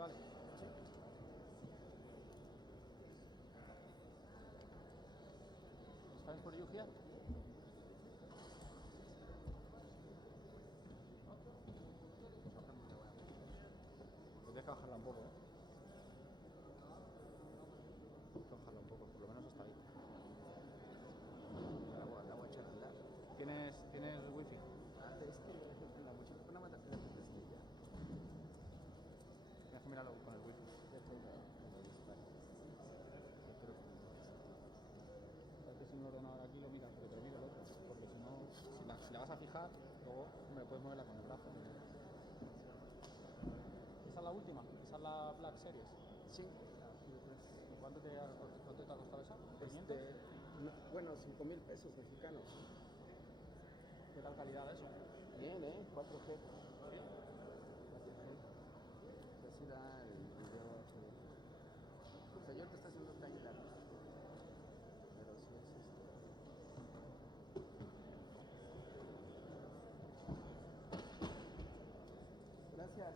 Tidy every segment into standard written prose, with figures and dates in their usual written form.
vale? Sí. ¿Thanks for you here? Tienes que bajarla un poco, ¿eh? Tienes que bajarla un poco, por lo menos hasta ahí. La voy a echar a andar. ¿Tienes wifi? Es que la mochila, una mata la ya. Tienes que mirarlo con el wifi. Ya tengo la disparo. Sabes que si un ordenador aquí lo miras, pero te lo mira el otro, porque si no, si la vas a fijar, luego, hombre, puedes moverla con el brazo. ¿Esa es la última? ¿Esa es la Black Series? Sí. ¿Y cuánto te ha costado esa? ¿500? Bueno, 5,000 pesos mexicanos. ¿Qué tal calidad eso? Bien, 4G. ¿Sí? 4G. Así da el video HD. O sea, yo te está haciendo time lapse. Pero sí es Gracias.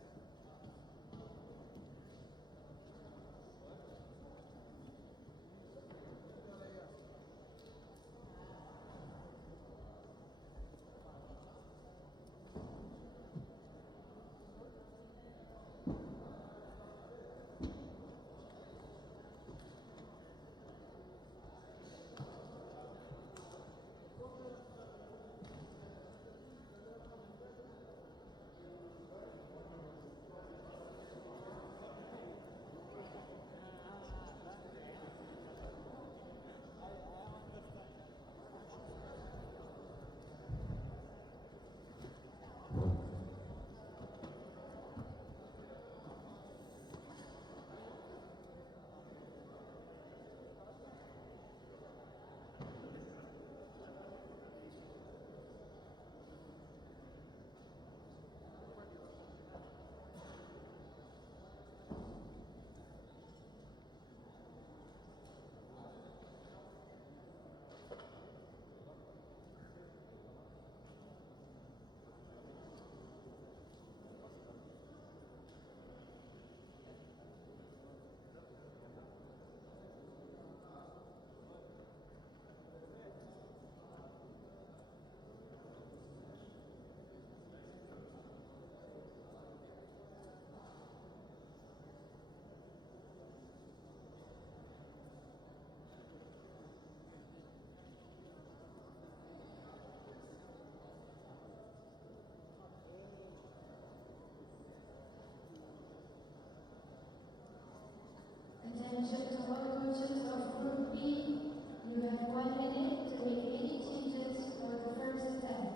Attention to all coaches of Group B. You have 1 minute to make any changes for the first attempt.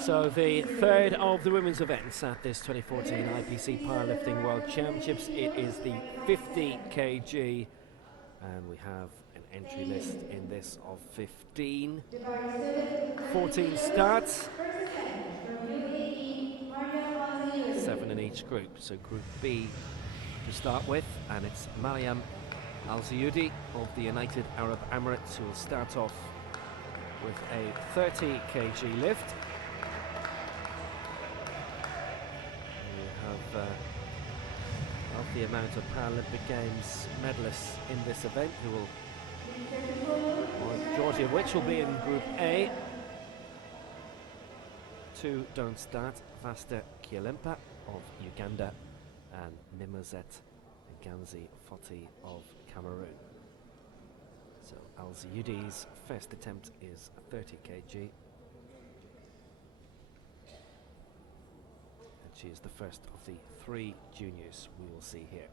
So the third of the women's events at this 2014 IPC Powerlifting World Championships. It is the 50 kg, and we have an entry list in this of 15. 14 starts, 7 in each group. So Group B to start with, and it's Mariam Al-Ziyudi of the United Arab Emirates who will start off with a 30 kg lift. Of the amount of Paralympic Games medalists in this event, who will, or the majority of which will be in Group A. 2 don't start: Vasta Kielempa of Uganda and Mimozet Ganzi Foti of Cameroon. So Al-Ziyudi's first attempt is 30 kg. She is the first of the 3 juniors we will see here.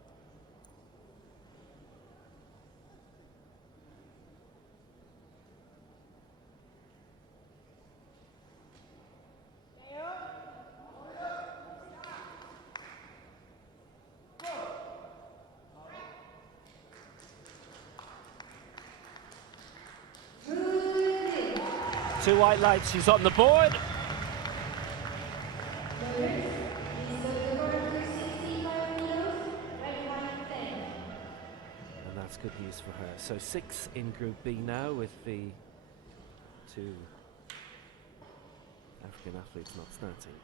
Two white lights, she's on the board. Good news for her. So 6 in Group B now, with the 2 African athletes not starting.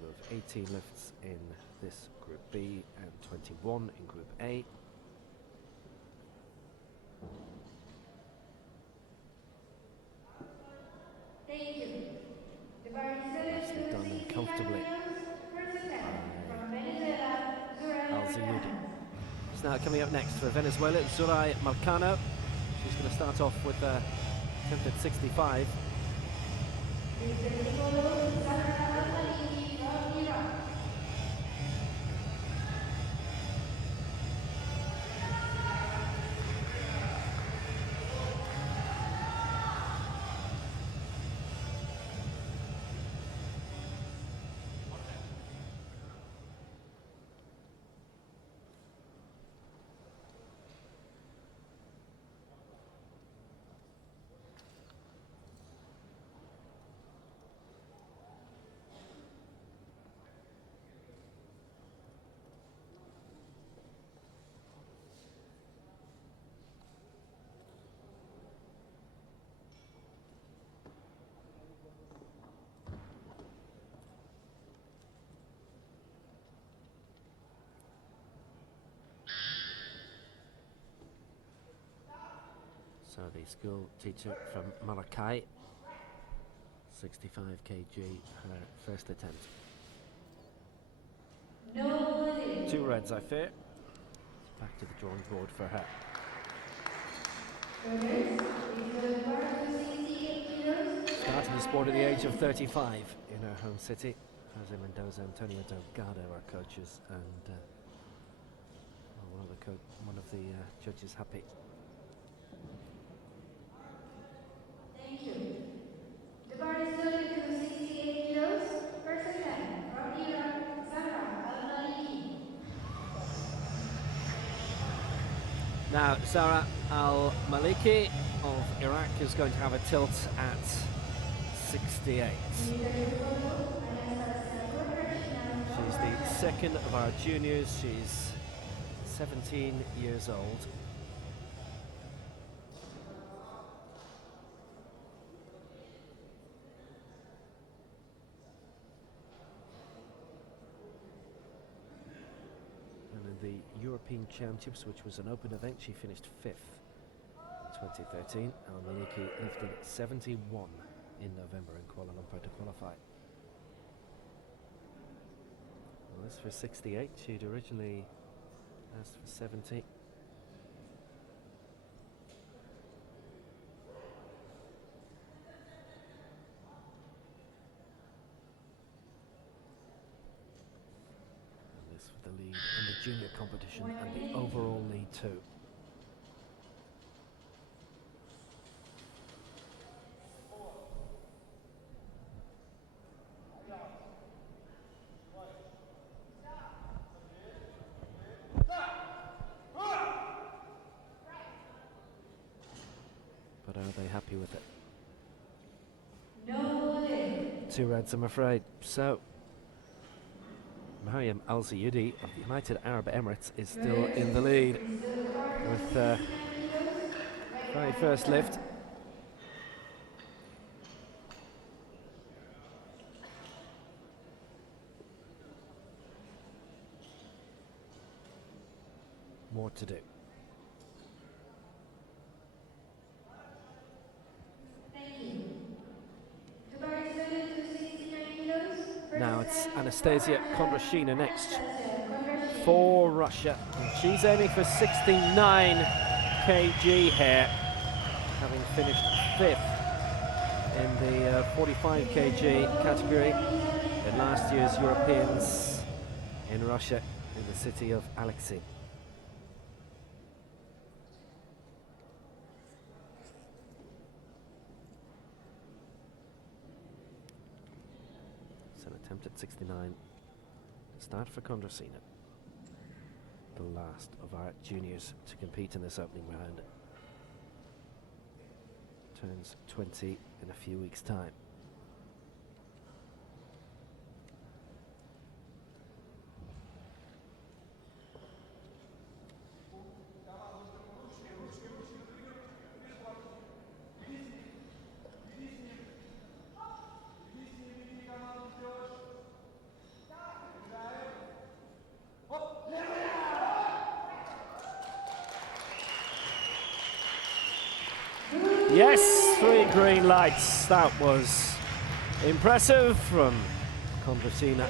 So 18 lifts in this Group B and 21 in Group A. Nicely done and comfortably by Al-Ziyudi. Now coming up next for Venezuela, Zurai Marcano. She's going to start off with a attempt at 65. So the school teacher from Maracay, 65 kg, her first attempt. 2 reds, I fear. Back to the drawing board for her. Starting the sport at the age of 35 in her home city. Jose Mendoza, Antonio Delgado are coaches, and one of the judges happy. Thank you. The bar is loaded to 68 kilos. First attempt from Iran, Zahra Al-Maliki. Now, Zahra Al-Maliki of Iraq is going to have a tilt at 68. She's the second of our juniors. She's 17 years old. The European Championships, which was an open event, she finished 5th in 2013. Al-Maliki lifted 71 in November in Kuala Lumpur to qualify. Well, as for 68, she'd originally asked for 70. The lead in the junior competition and the overall lead too. but are they happy with it? No way. 2 reds, I'm afraid. So, Mariam Al Zayudi of the United Arab Emirates is still in the lead with very first lift. More to do. Now it's Anastasia Kondrashina next for Russia. And she's aiming for 69 kg here, having finished 5th in the 45 kg category in last year's Europeans in Russia, in the city of Alexei. Attempt at 69. Start for Kondrashina, the last of our juniors to compete in this opening round. Turns 20 in a few weeks' time. Yes, 3 green lights. That was impressive from Kondrashina.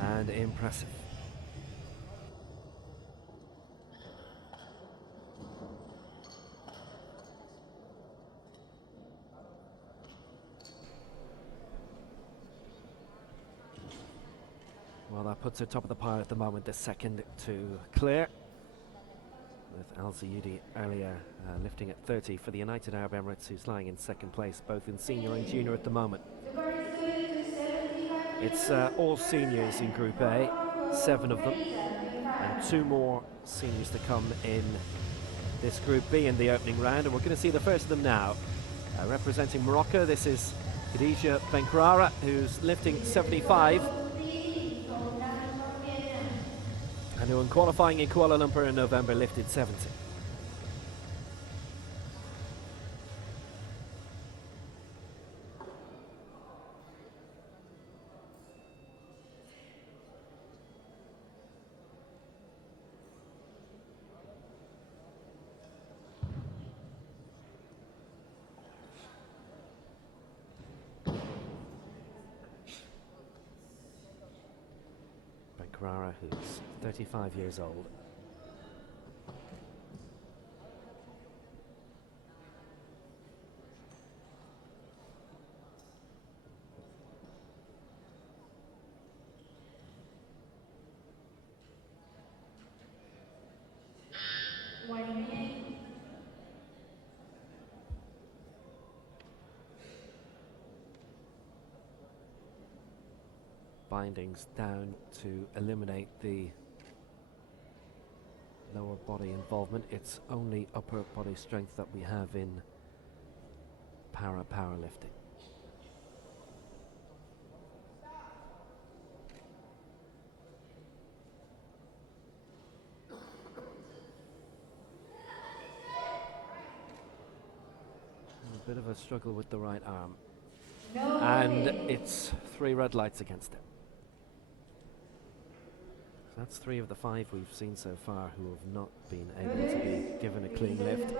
And impressive. Well, that puts her top of the pile at the moment, the second to clear, with Al Zayudi earlier lifting at 30 for the United Arab Emirates, who's lying in second place, both in senior and junior at the moment. It's all seniors in Group A, 7 of them, and 2 more seniors to come in this Group B in the opening round, and we're going to see the first of them now. Representing Morocco, this is Lidiia Benkrara, who's lifting 75. And who, in qualifying in Kuala Lumpur in November, lifted 70. Benkrara, who's 35 years old. Bindings down to eliminate the lower body involvement. It's only upper body strength that we have in powerlifting. A bit of a struggle with the right arm. And it's 3 red lights against him. That's 3 of the 5 we've seen so far who have not been able to be given a clean lift,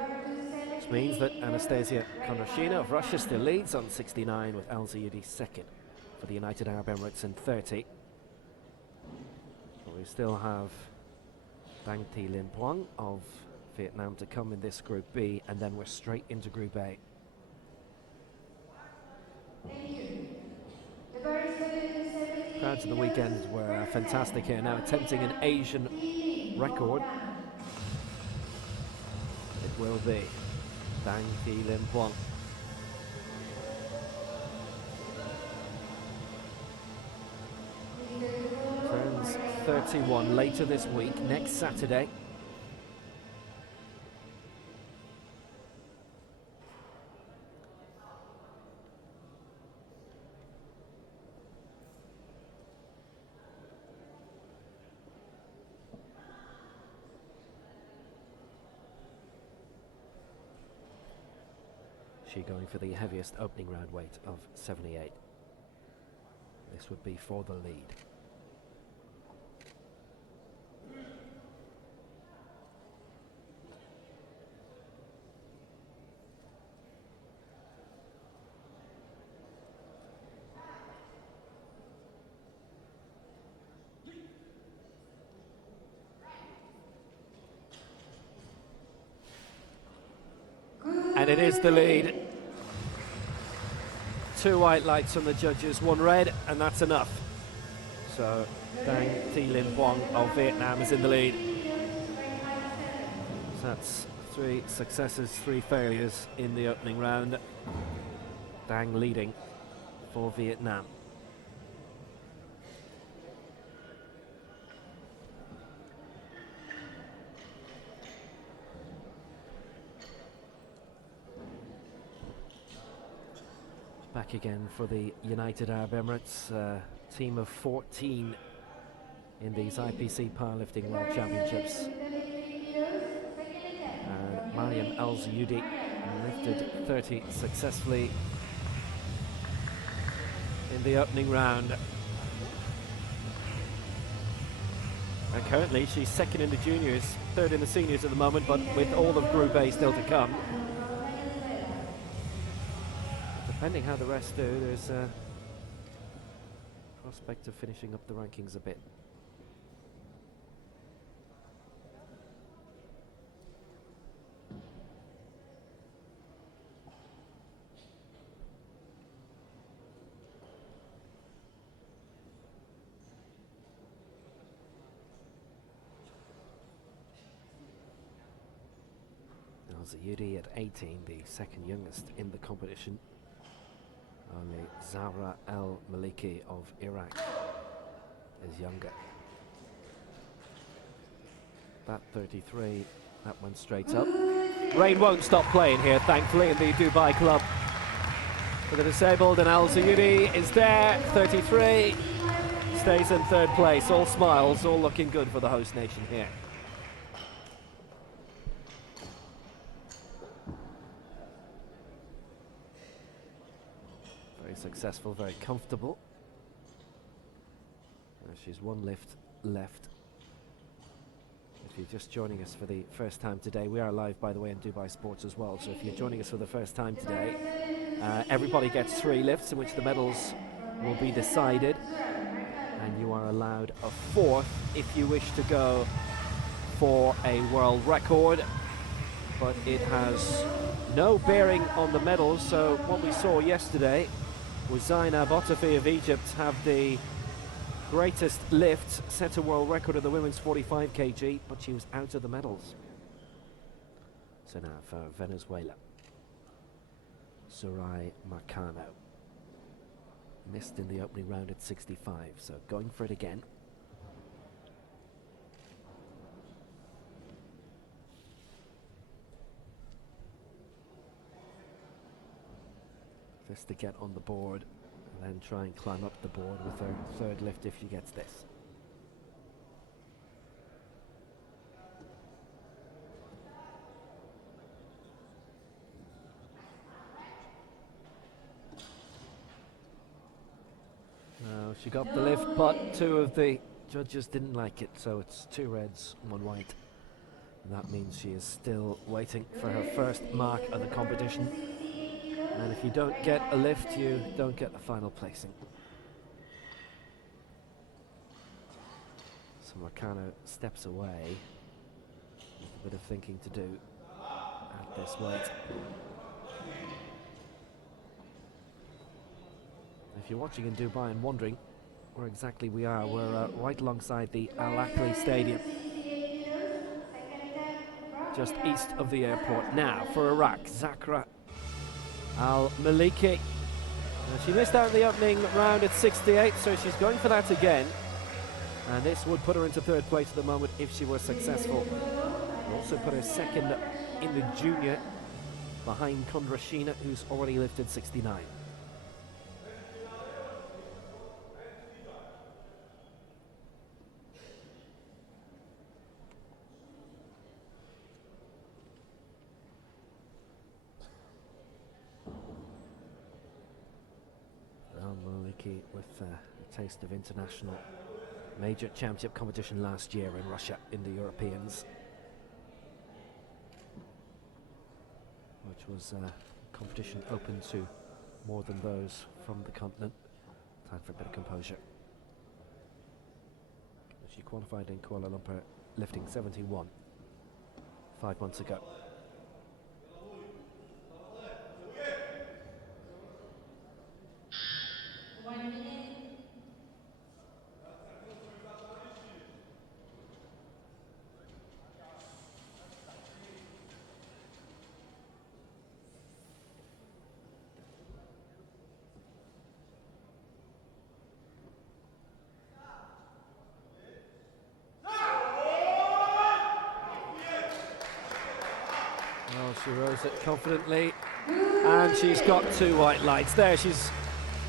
which means that Anastasia Kondrashina of Russia still leads on 69, with Al Zayudi second for the United Arab Emirates in 30. But we still have Bang Thi Lin Puang of Vietnam to come in this Group B, and then we're straight into Group A. Crowds of the weekend were fantastic here, now attempting an Asian record. It will be Bang Thi Lin Puang. Turns 31 later this week, next Saturday. She going for the heaviest opening round weight of 78. This would be for the lead. And it is the lead. 2 white lights from the judges, 1 red, and that's enough. So Dang Thi Linh Quang of Vietnam is in the lead. So that's 3 successes, 3 failures in the opening round. Dang leading for Vietnam. Back again for the United Arab Emirates, team of 14 in these IPC Powerlifting World Championships. Mariam Al Zayudi lifted 30 successfully in the opening round. And currently she's 2nd in the juniors, 3rd in the seniors at the moment, but with all of Group A still to come. Depending how the rest do, there's a prospect of finishing up the rankings a bit. Al Zayudi at 18, the 2nd youngest in the competition. Only Zahra El Maliki of Iraq is younger. That 33, that went straight up. Rain won't stop playing here, thankfully, in the Dubai club for the disabled, and Al Zayudi is there, 33, stays in 3rd place. All smiles, all looking good for the host nation here. Successful, very comfortable. She's 1 lift left. If you're just joining us for the first time today, we are live, by the way, in Dubai Sports as well. So if you're joining us for the first time today, everybody gets 3 lifts in which the medals will be decided, and you are allowed a 4th if you wish to go for a world record. But it has no bearing on the medals. So what we saw yesterday was Zainab Otafi of Egypt have the greatest lift, set a world record of the women's 45 kg, but she was out of the medals. So now for Venezuela, Surai Marcano missed in the opening round at 65, so going for it again. Just to get on the board and then try and climb up the board with her 3rd lift if she gets this. No, she got the lift, but 2 of the judges didn't like it, so it's 2 reds, 1 white. And that means she is still waiting for her first mark of the competition. And if you don't get a lift, you don't get a final placing. So Marcano steps away with a bit of thinking to do at this weight. If you're watching in Dubai and wondering where exactly we are, we're right alongside the Al Akli Stadium, just east of the airport. Now for Iraq, Zahra Al Maliki. She missed out in the opening round at 68, so she's going for that again. And this would put her into third place at the moment if she was successful. It also put her second in the junior behind Kondrashina, who's already lifted 69. Maliki with a taste of international major championship competition last year in Russia in the Europeans, which was a competition open to more than those from the continent. Time for a bit of composure. She qualified in Kuala Lumpur lifting 71 5 months ago. Well, she rose it confidently, and she's got 2 white lights there. She's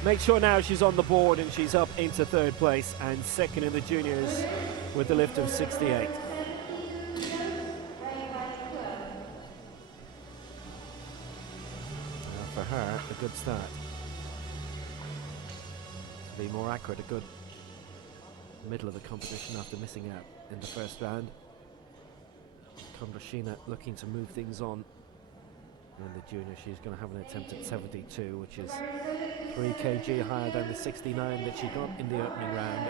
made sure now she's on the board, and she's up into third place and second in the juniors with a lift of 68. For her, a good start. To be more accurate, a good middle of the competition after missing out in the first round. Kondrashina looking to move things on in the junior. She's going to have an attempt at 72, which is 3 kg higher than the 69 that she got in the opening round.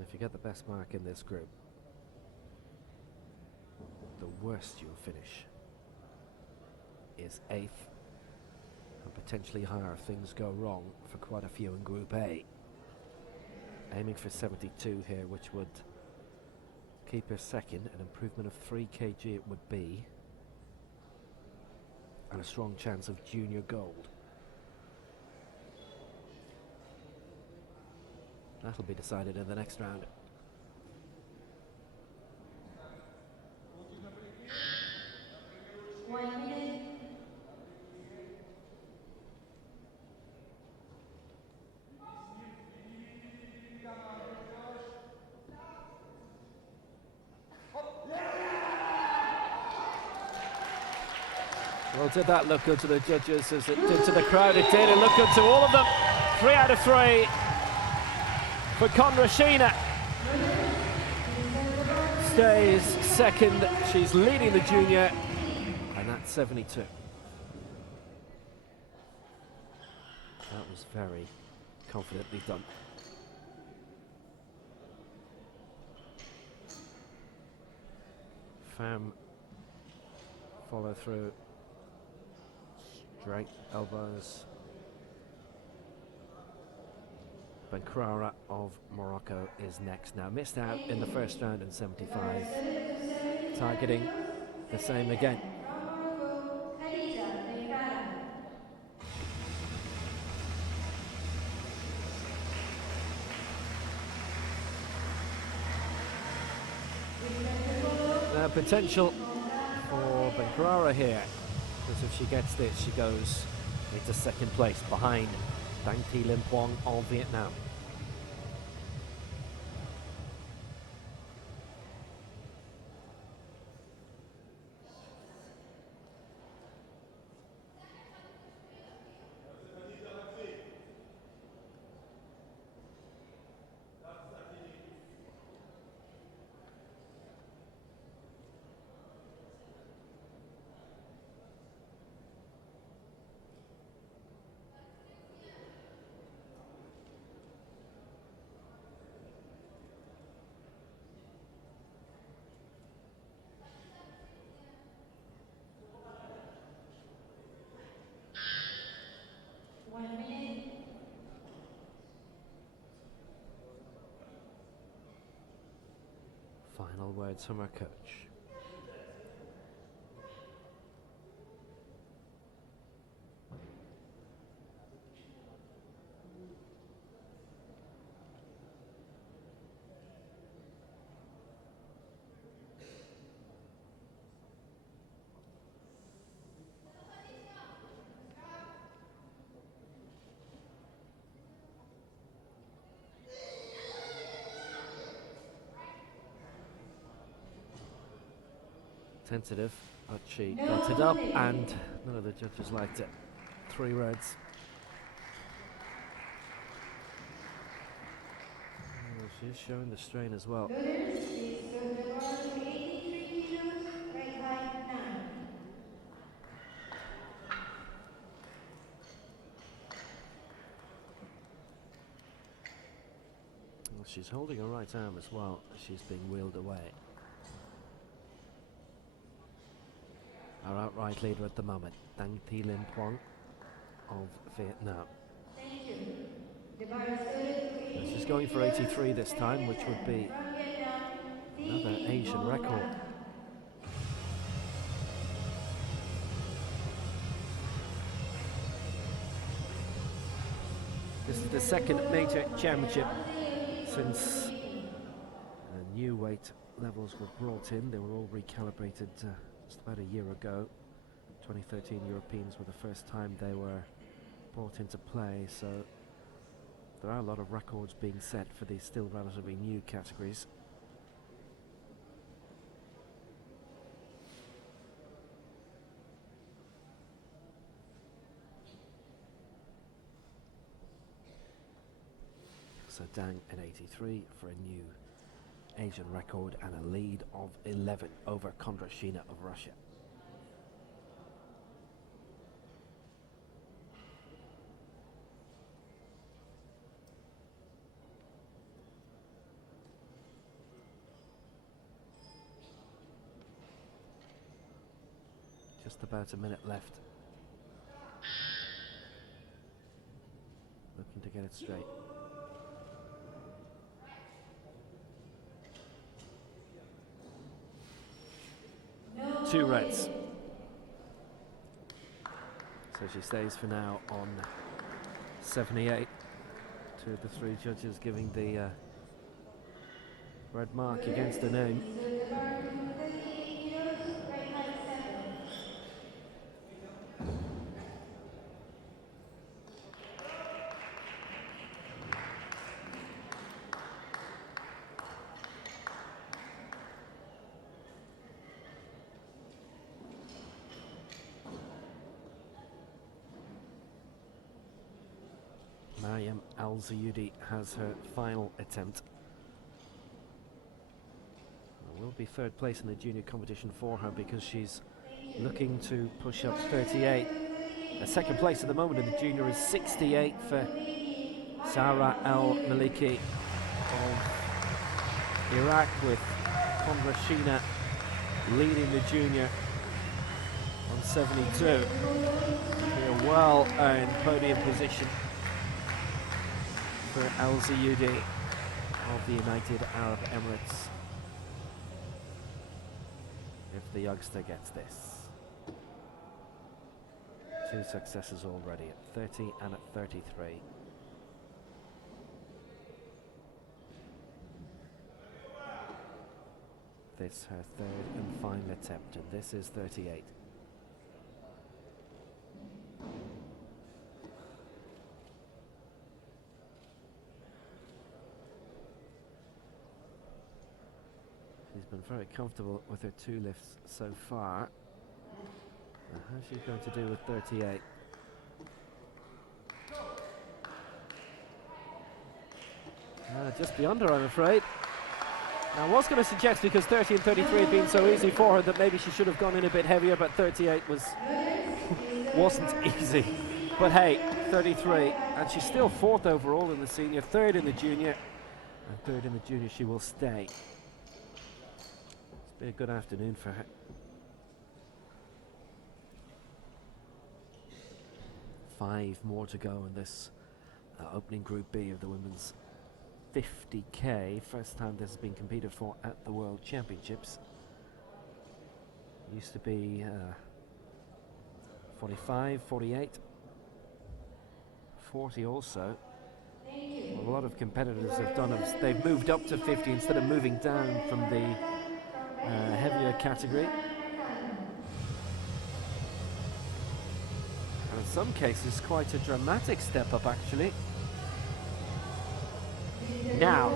If you get the best mark in this group, the worst you'll finish is 8th, and potentially higher if things go wrong for quite a few in Group A. Aiming for 72 here, which would keep her second, an improvement of 3 kg it would be, and a strong chance of junior gold. That'll be decided in the next round. Well, did that look good to the judges as it did to the crowd? It did. It looked good to all of them. 3 out of 3. For Kondrashina, stays second. She's leading the junior, and that's 72. That was very confidently done. Firm follow through, straight elbows. Benkrara of Morocco is next now. Missed out in the first round in 75. Targeting the same again. Potential for Benkrara here, because if she gets this, she goes into second place behind Dang Thi Lim Quang of Vietnam. Final words from our coach. Tentative, but she got it up, and none of the judges liked it. 3 reds. Oh, she's showing the strain as well. Well, she's holding her right arm as well as she's being wheeled away. Our outright leader at the moment, Dang Thi Lin Quang of Vietnam. And she's going for 83 this time, which would be another Asian record. This is the second major championship since new weight levels were brought in. They were all recalibrated just about a year ago. 2013 Europeans were the first time they were brought into play, so there are a lot of records being set for these still relatively new categories. So Dang at 83 for a new Asian record and a lead of 11 over Kondrashina of Russia. Just about a minute left. Looking to get it straight. Two reds. So she stays for now on 78. 2 of the 3 judges giving the red mark against her name. Al-Zayudi has her final attempt. It will be 3rd place in the junior competition for her because she's looking to push up 38. 2nd place at the moment in the junior is 68 for Sarah Al-Maliki of Iraq, with Kondrashina leading the junior on 72. A well-earned podium position for Al-Zayudi of the United Arab Emirates, if the youngster gets this. 2 successes already, at 30 and at 33. This her 3rd and final attempt, and this is 38. She's been very comfortable with her 2 lifts so far. How's she going to do with 38? Just beyond her, I'm afraid. Now, I was going to suggest, because 30 and 33 had been so easy for her, that maybe she should have gone in a bit heavier, but 38 wasn't easy. But hey, 33, and she's still 4th overall in the senior, 3rd in the junior, and 3rd in the junior she will stay. It's been a good afternoon for her. 5 more to go in this opening Group B of the women's 50k. First time this has been competed for at the World Championships. Used to be 45, 48, 40 also. What a lot of competitors have done is they've moved up to 50 instead of moving down from the heavier category. And in some cases, quite a dramatic step up, actually. Now,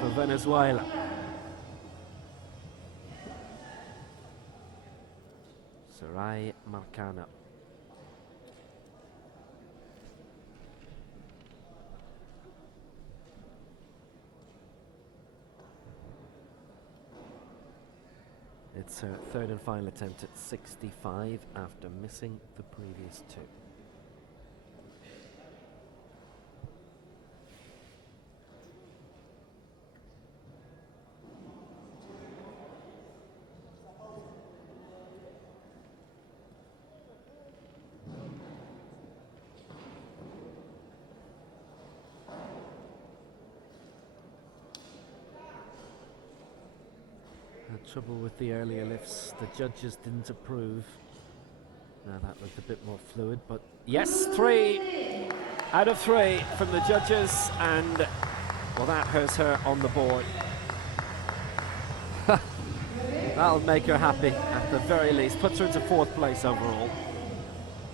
for Venezuela. Sarai Marcano. It's her third and final attempt at 65 after missing the previous two. Trouble with the earlier lifts, the judges didn't approve. Now that looked a bit more fluid, but yes, 3 out of 3 from the judges, and well, that has her on the board. That'll make her happy at the very least, puts her into 4th place overall,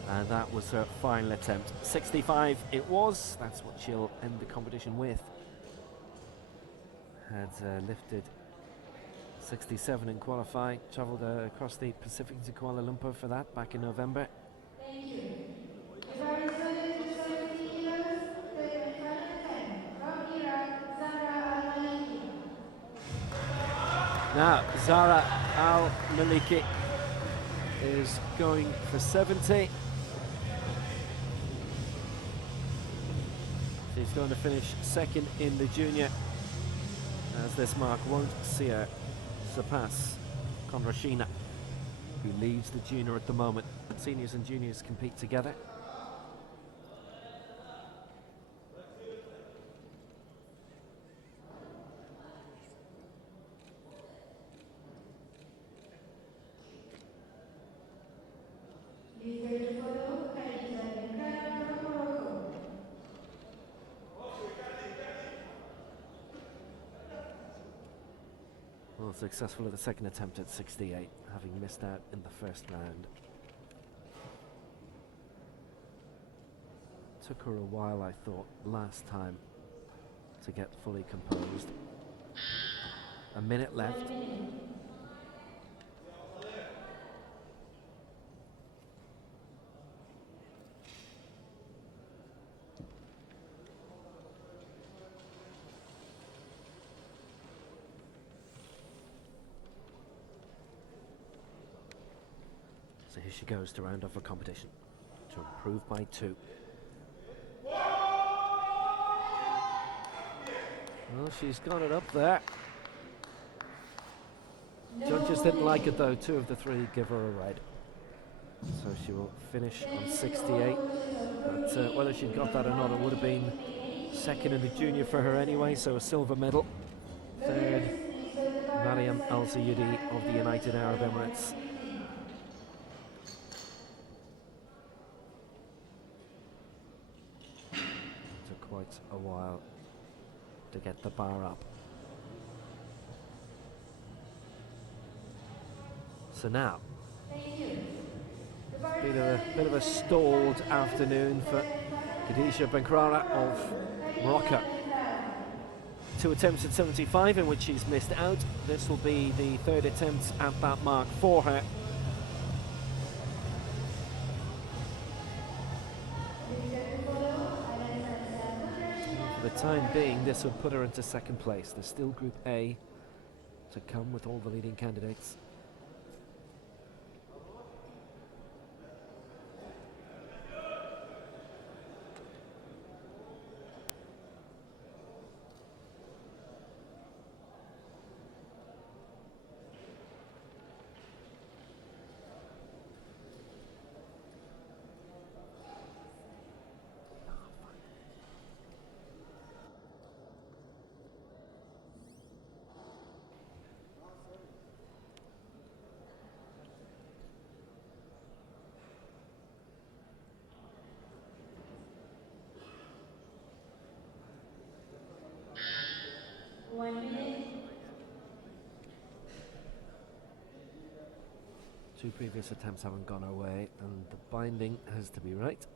and that was her final attempt. 65 it was, that's what she'll end the competition with. Had lifted 67 in qualifying, travelled across the Pacific to Kuala Lumpur for that back in November. Thank you. The bar is loaded to 70 kilos, third and final attempt. From Iraq, Zahra Al-Maliki. Now, Zahra Al-Maliki is going for 70. She's going to finish 2nd in the junior, as this mark won't see her surpass Kondrashina, who leads the junior at the moment. Seniors and juniors compete together. Well, successful at the second attempt at 68, having missed out in the first round. Took her a while, I thought, last time to get fully composed. A minute left. So here she goes to round off her competition, to improve by 2. Well, she's got it up there. Judges didn't like it though, 2 of the 3 give her a red. So she will finish on 68. But whether she'd got that or not, it would have been 2nd in the junior for her anyway, so a silver medal. 3rd, Mariam Al Zayudi of the United Arab Emirates. Took quite a while to get the bar up. So now, been a bit of a stalled afternoon for Khadija Benkrara of Morocco. 2 attempts at 75 in which she's missed out. This will be the 3rd attempt at that mark for her. For the time being, this would put her into 2nd place. There's still Group A to come with all the leading candidates. 2 previous attempts haven't gone our way, and the binding has to be right.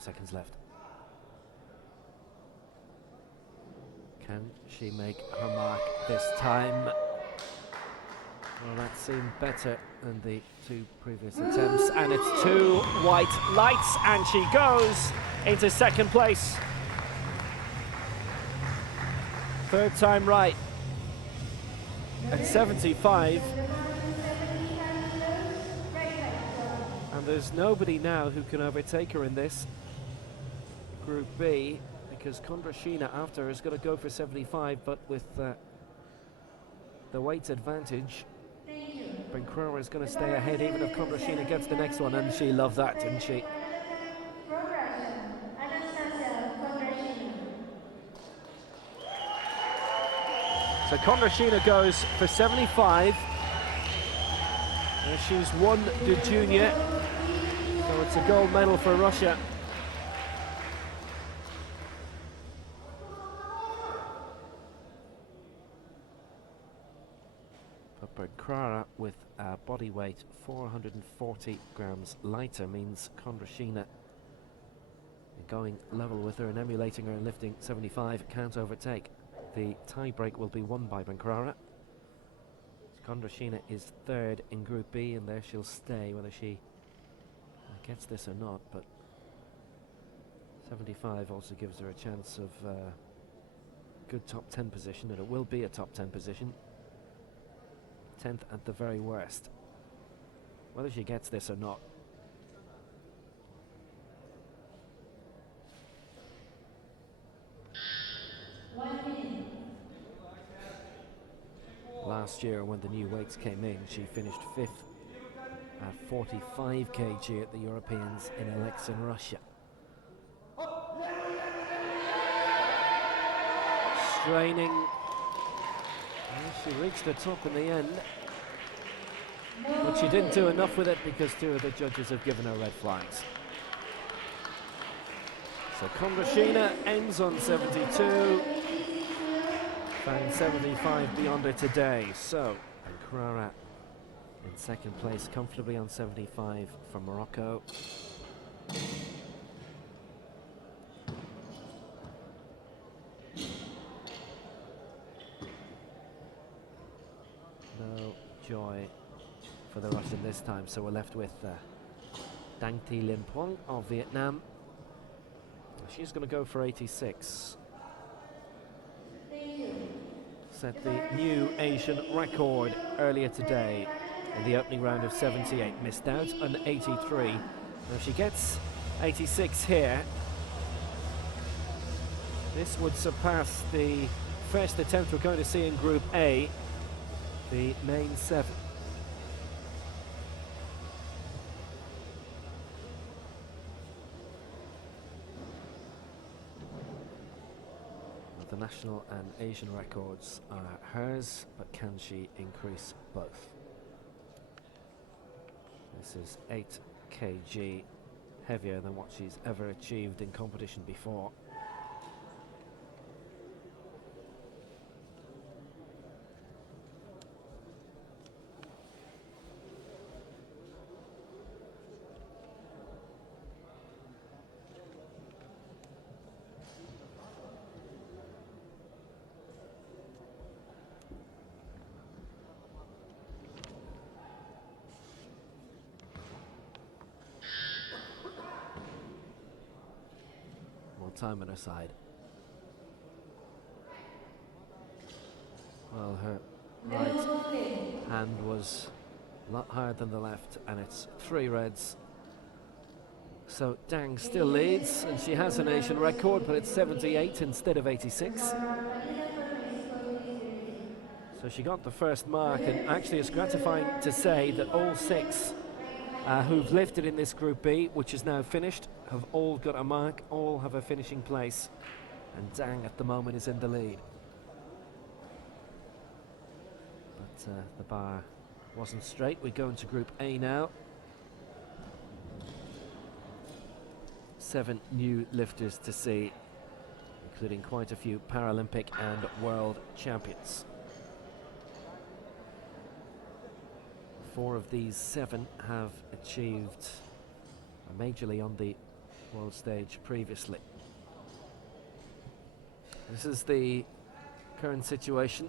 Seconds left. Can she make her mark this time? Well, that seemed better than the 2 previous attempts, and it's 2 white lights, and she goes into second place. 3rd time right at 75. And there's nobody now who can overtake her in this Group B, because Kondrashina after is going to go for 75, but with the weight advantage, Benkrara is going to stay ahead even if Kondrashina gets the next one, and she loved that, didn't she? So Kondrashina goes for 75. She's won the junior, so it's a gold medal for Russia. Benkrara with a body weight 440 grams lighter means Kondrashina, going level with her and emulating her and lifting 75, can't overtake. The tie break will be won by Benkrara. Kondrashina is 3rd in Group B, and there she'll stay whether she gets this or not, but 75 also gives her a chance of good top 10 position, and it will be a top 10 position. 10th at the very worst, whether she gets this or not. Last year when the new weights came in, she finished 5th at 45 kg at the Europeans in Alex in Russia. Straining. She reached the top in the end, but she didn't do enough with it because 2 of the judges have given her red flags. So Kondrashina ends on 72, found 75 beyond her today. So Benkrara in 2nd place, comfortably on 75 for Morocco. No joy for the Russian this time, so we're left with Dang Thi Lim Phuong of Vietnam. She's going to go for 86. Set the new Asian record earlier today in the opening round of 78. Missed out on 83. Now if she gets 86 here, this would surpass the first attempt we're going to see in Group A, the main 7. The national and Asian records are hers, but can she increase both? This is 8 kg heavier than what she's ever achieved in competition before. Time on her side. Well, her right hand was a lot higher than the left, and it's 3 reds. So Dang still leads, and she has an Asian record, but it's 78 instead of 86. So she got the first mark, and actually it's gratifying to say that all 6 who've lifted in this Group B, which is now finished, have all got a mark, all have a finishing place, and Dang at the moment is in the lead. But the bar wasn't straight. We go into Group A now. 7 new lifters to see, including quite a few Paralympic and World Champions. 4 of these 7 have achieved majorly on the world stage previously. This is the current situation.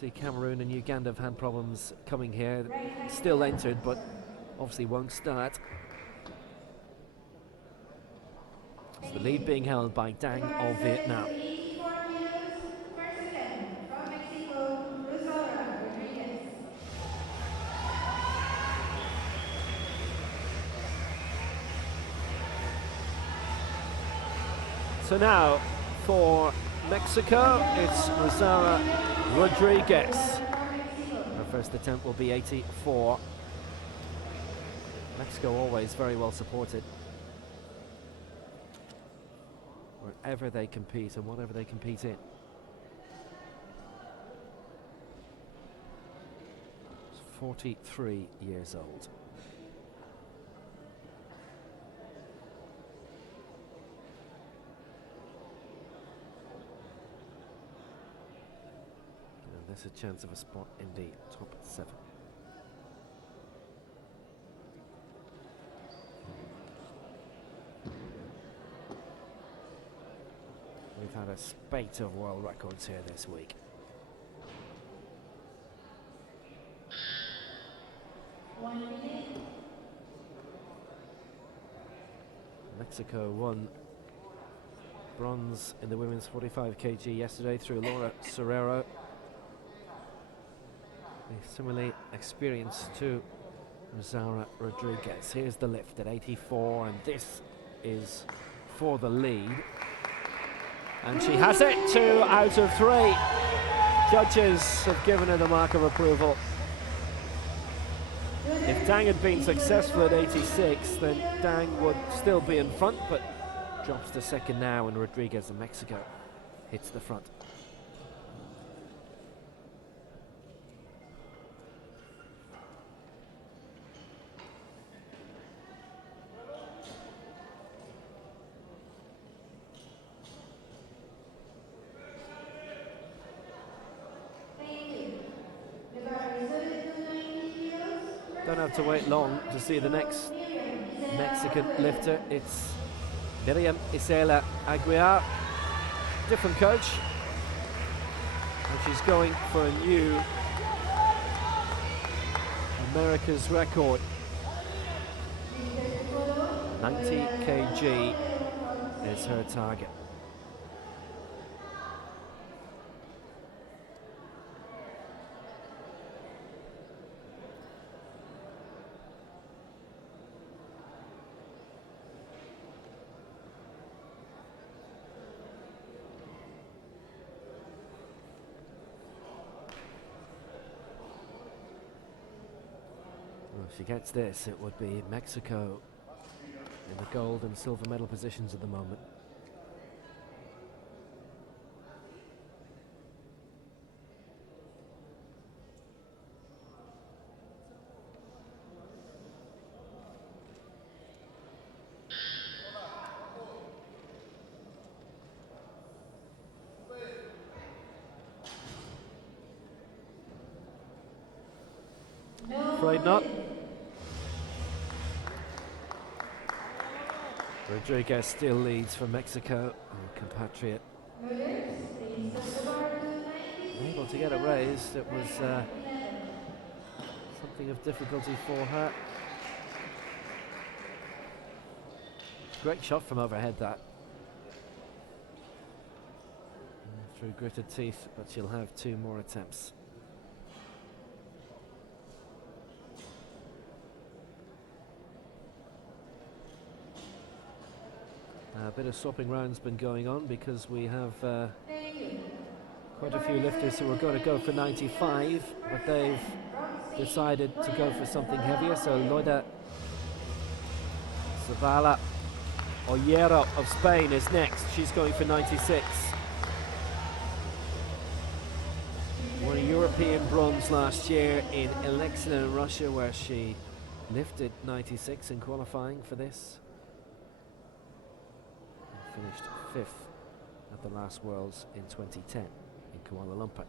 See, Cameroon and Uganda have had problems coming here. Still entered, but obviously won't start. So the lead being held by Dang of Vietnam. So now for Mexico, it's Rosara Rodriguez. Her first attempt will be 84. Mexico always very well supported wherever they compete and whatever they compete in. She's 43 years old. There's a chance of a spot in the top 7. We've had a spate of world records here this week. Mexico won bronze in the women's 45 kg yesterday through Laura Serrero. Similarly experienced to Rosara Rodriguez. Here's the lift at 84, and this is for the lead. And she has it, 2 out of 3. Judges have given her the mark of approval. If Dang had been successful at 86, then Dang would still be in front, but drops to second now, and Rodriguez of Mexico hits the front. Don't have to wait long to see the next Mexican lifter. It's Lidiia Isela Aguiar, different coach, and she's going for a new America's record. 90 kg is her target. If she gets this, it would be Mexico in the gold and silver medal positions at the moment. Afraid not. Rodriguez still leads for Mexico, compatriot. Able to get it raised, it was something of difficulty for her. Great shot from overhead, that. Through gritted teeth, but she'll have 2 more attempts. A bit of swapping round's been going on because we have quite a few lifters who are going to go for 95, but they've decided to go for something heavier. So Loida Zavala Ollero of Spain is next. She's going for 96. Won a European bronze last year in Oleysa in Russia, where she lifted 96 in qualifying for this. And finished 5th at the last Worlds in 2010 in Kuala Lumpur.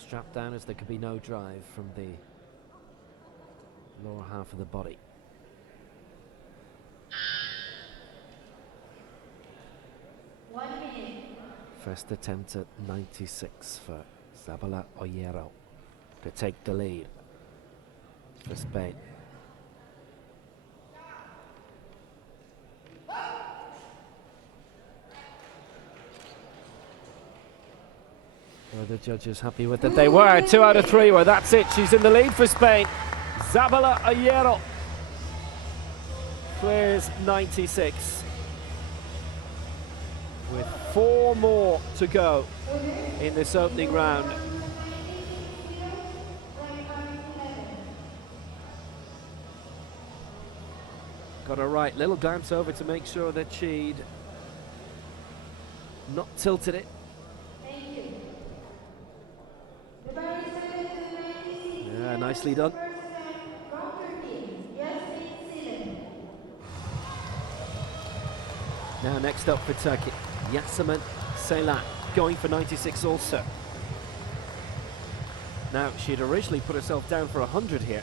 Strapped down as there could be no drive from the lower half of the body. First attempt at 96 for Isabella Ollero to take the lead for Spain. Were the judges happy with it? They were. 2 out of 3 were. That's it. She's in the lead for Spain. Isabella Ollero clears 96 with 4 more to go in this opening round. Got her right. Little glance over to make sure that she'd not tilted it. Yeah, nicely done. Now next up for Turkey, Yasemin Ceylan, going for 96 also. Now she'd originally put herself down for 100 here.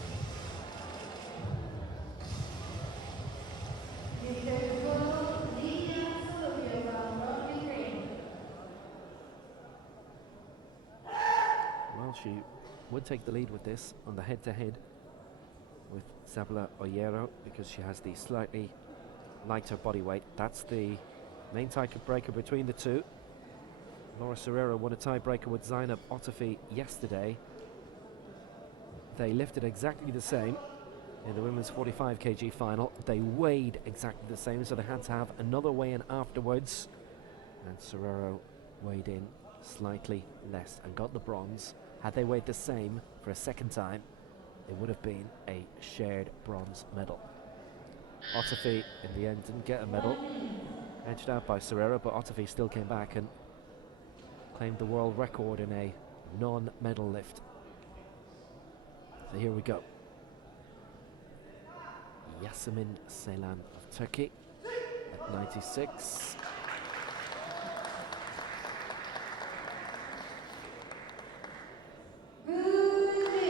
Well, she would take the lead with this on the head-to-head with Isabella Ollero because she has the slightly lighter body weight. That's the main tiebreaker between the two. Laura Serrero won a tiebreaker with Zainab Otafi yesterday. They lifted exactly the same in the women's 45 kg final. They weighed exactly the same, so they had to have another weigh-in afterwards. And Serrero weighed in slightly less and got the bronze. Had they weighed the same for a second time, it would have been a shared bronze medal. Otafi in the end didn't get a medal, edged out by Serrero, but Otafi still came back and claimed the world record in a non-medal lift. So here we go. Yasemin Ceylan of Turkey at 96.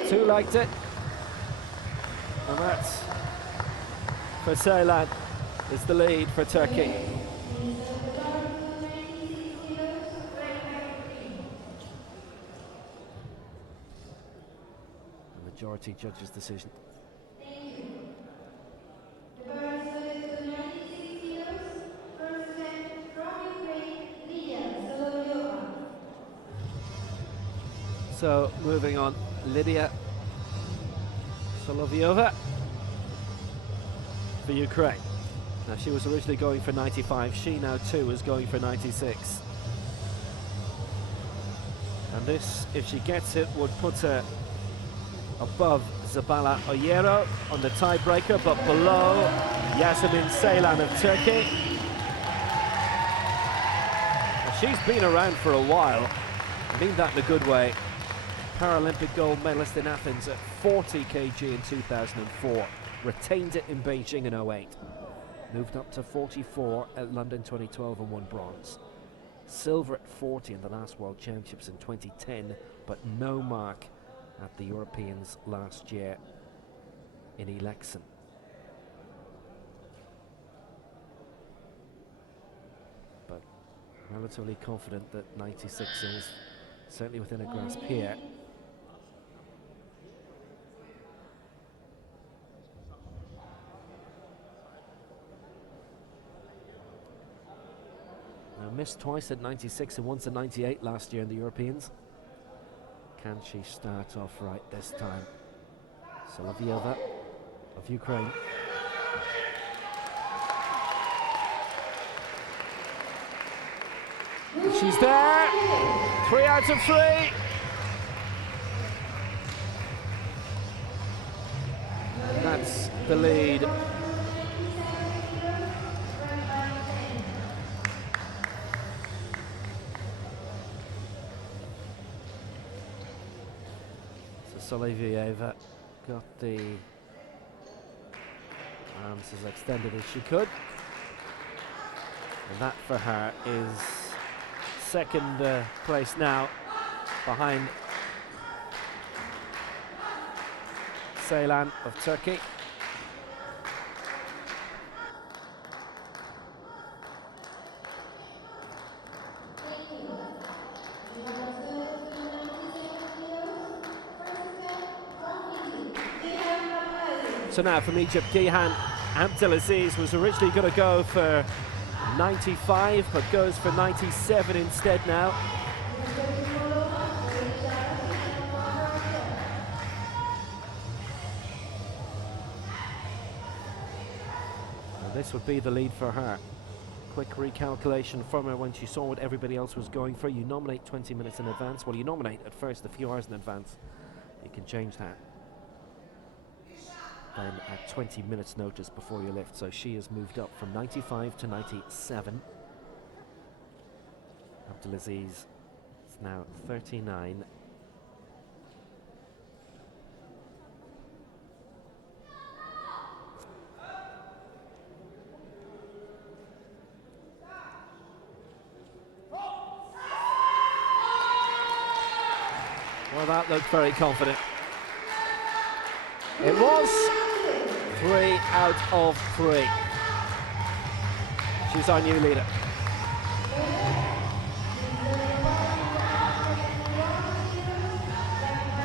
Two liked it. And that's for Ceylan is the lead for Turkey. The majority judges' decision. So moving on, Lidiia Soloviova for Ukraine. Now she was originally going for 95, she now too is going for 96. And this, if she gets it, would put her above Isabella Ollero on the tiebreaker, but below Yasemin Ceylan of Turkey. Now, she's been around for a while, I mean that in a good way. Paralympic gold medalist in Athens at 40 kg in 2004. Retained it in Beijing in 08. Moved up to 44 at London 2012 and won bronze. Silver at 40 in the last World Championships in 2010, but no mark at the Europeans last year in Oleysa. But relatively confident that 96 is certainly within a grasp here. Now missed twice at 96 and once at 98 last year in the Europeans. Can she start off right this time? Soloviova of Ukraine. She's there! 3 out of 3! And that's the lead. So Soloviova got the arms as extended as she could. And that for her is second place now, behind Ceylan of Turkey. So now from Egypt, Gihan Abdelaziz was originally going to go for 95, but goes for 97 instead now. And this would be the lead for her. Quick recalculation from her when she saw what everybody else was going for. You nominate 20 minutes in advance. Well, you nominate at first a few hours in advance. You can change that then at 20 minutes notice before you lift. So she has moved up from 95 to 97. Abdelaziz is now 39. Well, that looked very confident. It was 3 out of 3. She's our new leader.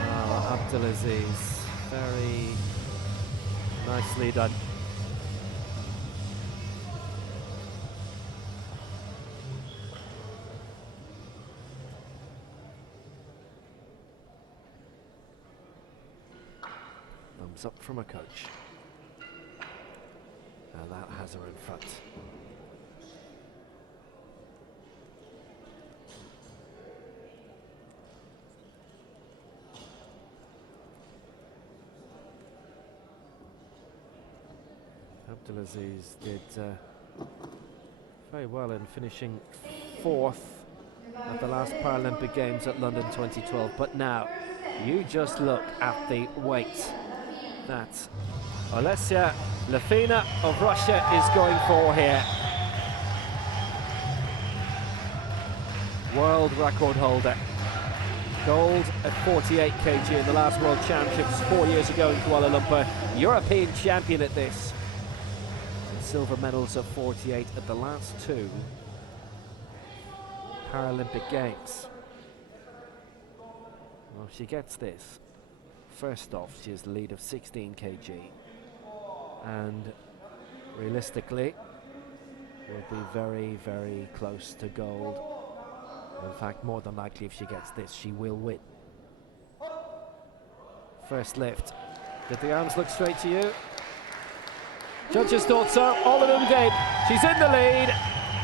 Oh, Abdelaziz, very nicely done. Thumbs up from a coach. And that has her in front. Abdelaziz did very well in finishing 4th at the last Paralympic Games at London 2012. But now, you just look at the weight that Oleysa Lafina of Russia is going for here. World record holder. Gold at 48 kg in the last World Championships 4 years ago in Kuala Lumpur. European champion at this. And silver medals at 48 at the last 2 Paralympic Games. Well, if she gets this, first off, she has the lead of 16 kg. And realistically, will be very, very close to gold. In fact, more than likely, if she gets this, she will win. First lift. Did the arms look straight to you? Judges thought so. All of them did. She's in the lead,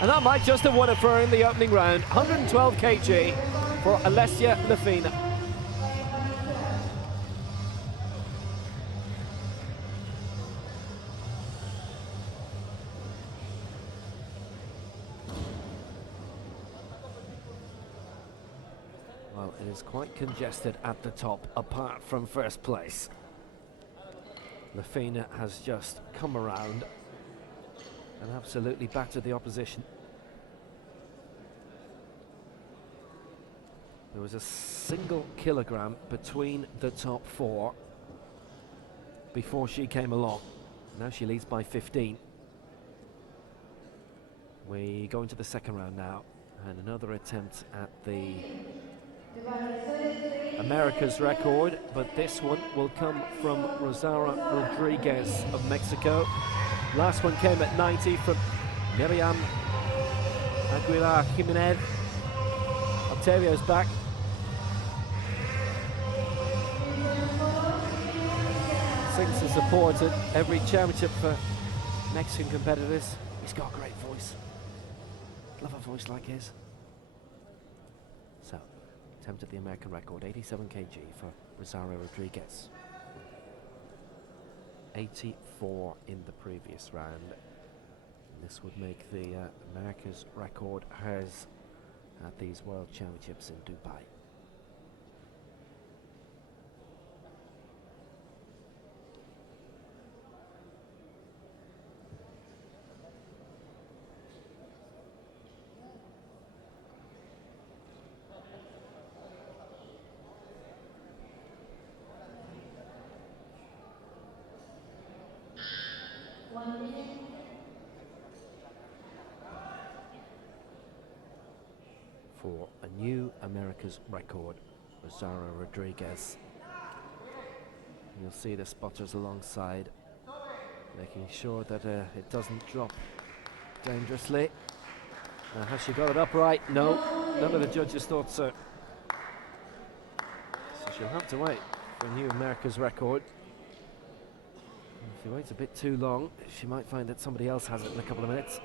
and that might just have won it for her in the opening round. 112 kg for Oleysa Lafina. Well, it is quite congested at the top, apart from first place. Lafina has just come around and absolutely battered the opposition. There was a single kilogram between the top 4 before she came along. Now she leads by 15. We go into the second round now, and another attempt at the America's record, but this one will come from Rosaura Rodriguez of Mexico. Last one came at 90 from Miriam Aguilar Jimenez. Octavio's back. Sings the support at every championship for Mexican competitors. He's got a great voice. Love a voice like his. So, attempt at the American record, 87 kg for Rosario Rodriguez. 84 in the previous round. This would make the America's record hers at these World Championships in Dubai. For a new America's record, Rosario Rodriguez. You'll see the spotters alongside, making sure that it doesn't drop dangerously. Has she got it upright? No, none of the judges thought so. So she'll have to wait for a new America's record. If she waits a bit too long, she might find that somebody else has it in a couple of minutes.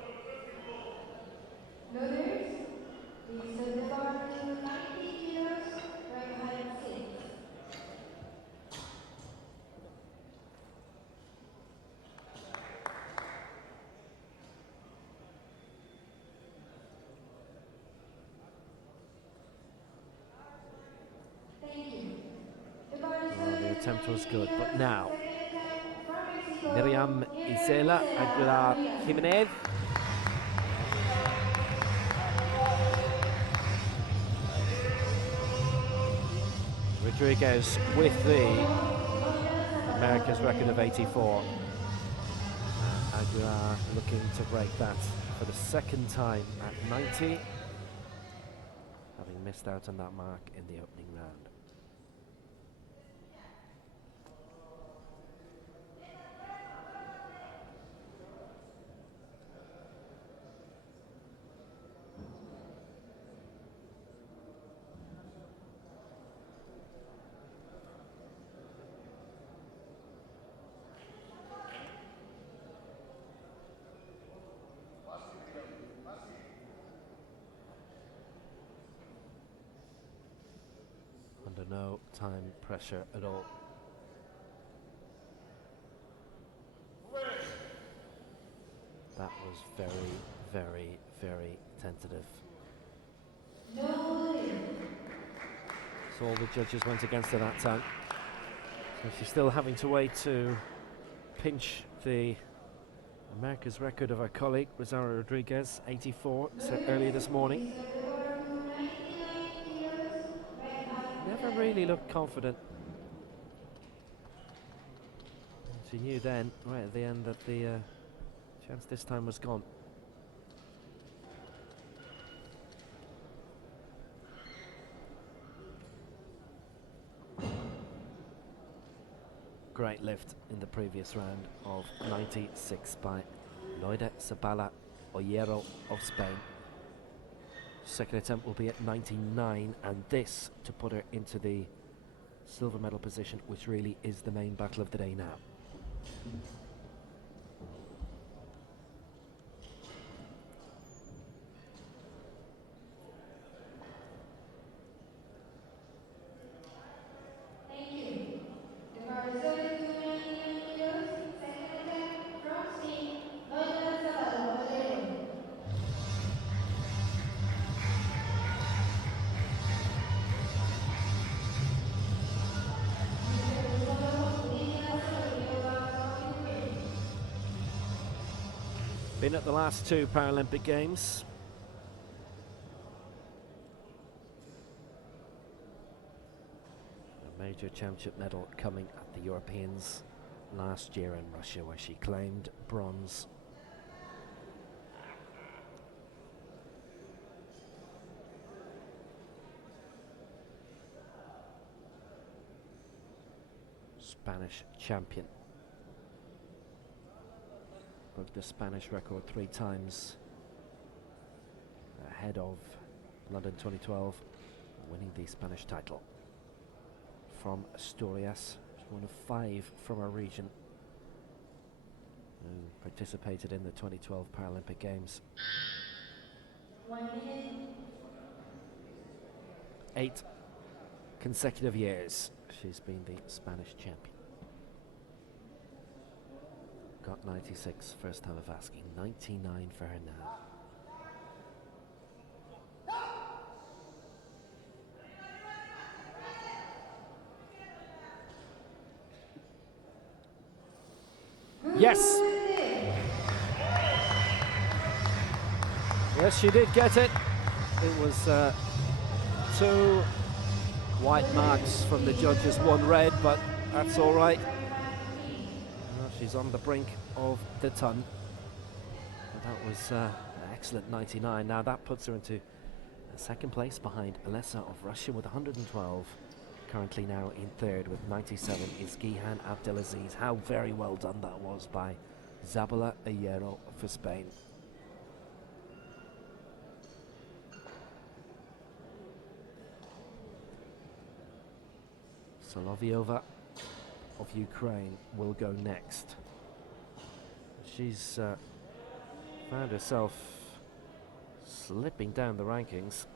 The attempt was good, but now Miriam Isela Aguilar Jimenez. Rodriguez with the America's record of 84. Aguilar looking to break that for the second time at 90, having missed out on that mark in the opening round. Under no time pressure at all. That was very, very, very tentative. So all the judges went against her that time. So she's still having to wait to pinch the America's record of her colleague, Rosario Rodriguez, 84, set earlier this morning. Never really looked confident. She knew then, right at the end, that the chance this time was gone. Great lift in the previous round of 96 by Lidiia Zabala Ollero of Spain. Second attempt will be at 99, and this to put her into the silver medal position, which really is the main battle of the day now. Been at the last two Paralympic Games. A major championship medal coming at the Europeans last year in Russia, where she claimed bronze. Spanish champion. Broke the Spanish record 3 times. ahead of London 2012, winning the Spanish title. From Asturias, one of 5 from our region who participated in the 2012 Paralympic Games. 1 minute. 8 consecutive years she's been the Spanish champion. Got 96 first time of asking, 99 for her now. Yes! Yes, she did get it. It was 2 white marks from the judges, 1 red, but that's all right. She's on the brink of the ton. But that was an excellent 99. Now that puts her into second place behind Oleysa of Russia with 112. Currently now in third with 97 is Gihan Abdelaziz. How very well done that was by Zabala Ayero for Spain. Soloviova of Ukraine will go next. She's found herself slipping down the rankings.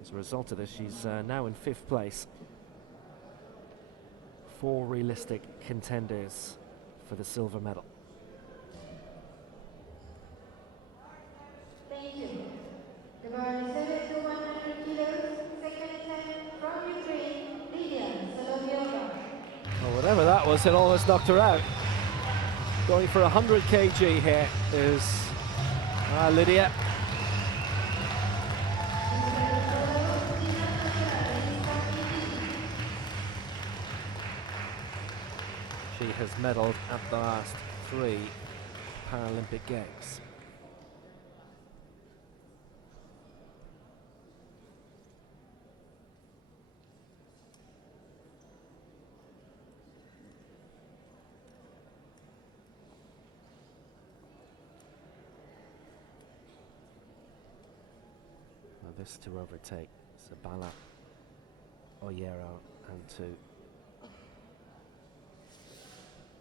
As a result of this, she's now in 5th place. 4 realistic contenders for the silver medal. Thank you. The bar is 7 to 100 kilos. Second time from Ukraine, Lidiia, Soloviova. Well, whatever that was, it almost knocked her out. Going for 100 kg here is Lidiia. She has medalled at the last 3 Paralympic Games. Now this to overtake Zabala, Ayero, and to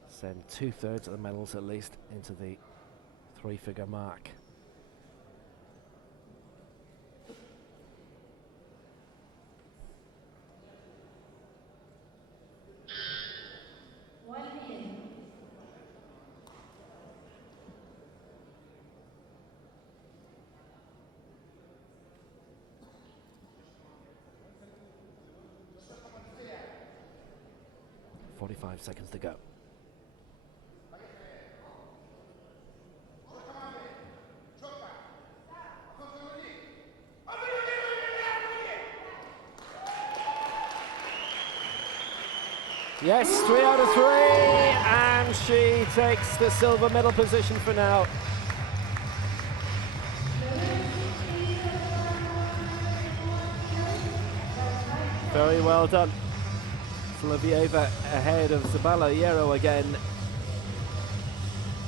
send 2/3 of the medals at least into the 3-figure mark. .45 seconds to go. Yes, 3 out of 3, and she takes the silver medal position for now. Very well done. Soloviova ahead of Zabala Ayero again.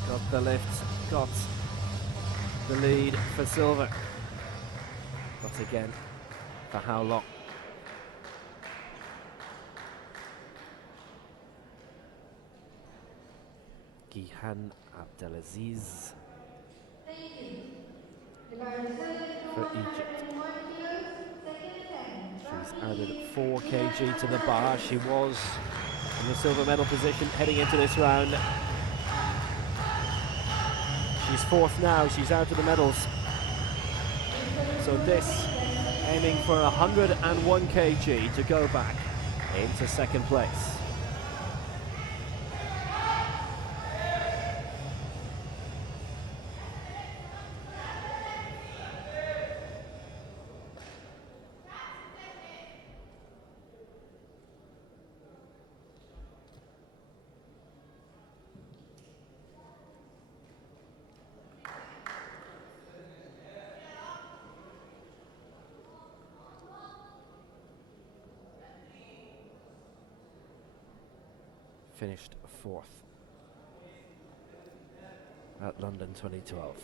Got the lift, got the lead for silver. But again, for how long? Gihan Abdelaziz for Egypt. She's added 4 kg to the bar. She was in the silver medal position heading into this round. She's 4th now, she's out of the medals. So this aiming for 101 kg to go back into 2nd place. Finished 4th at London 2012.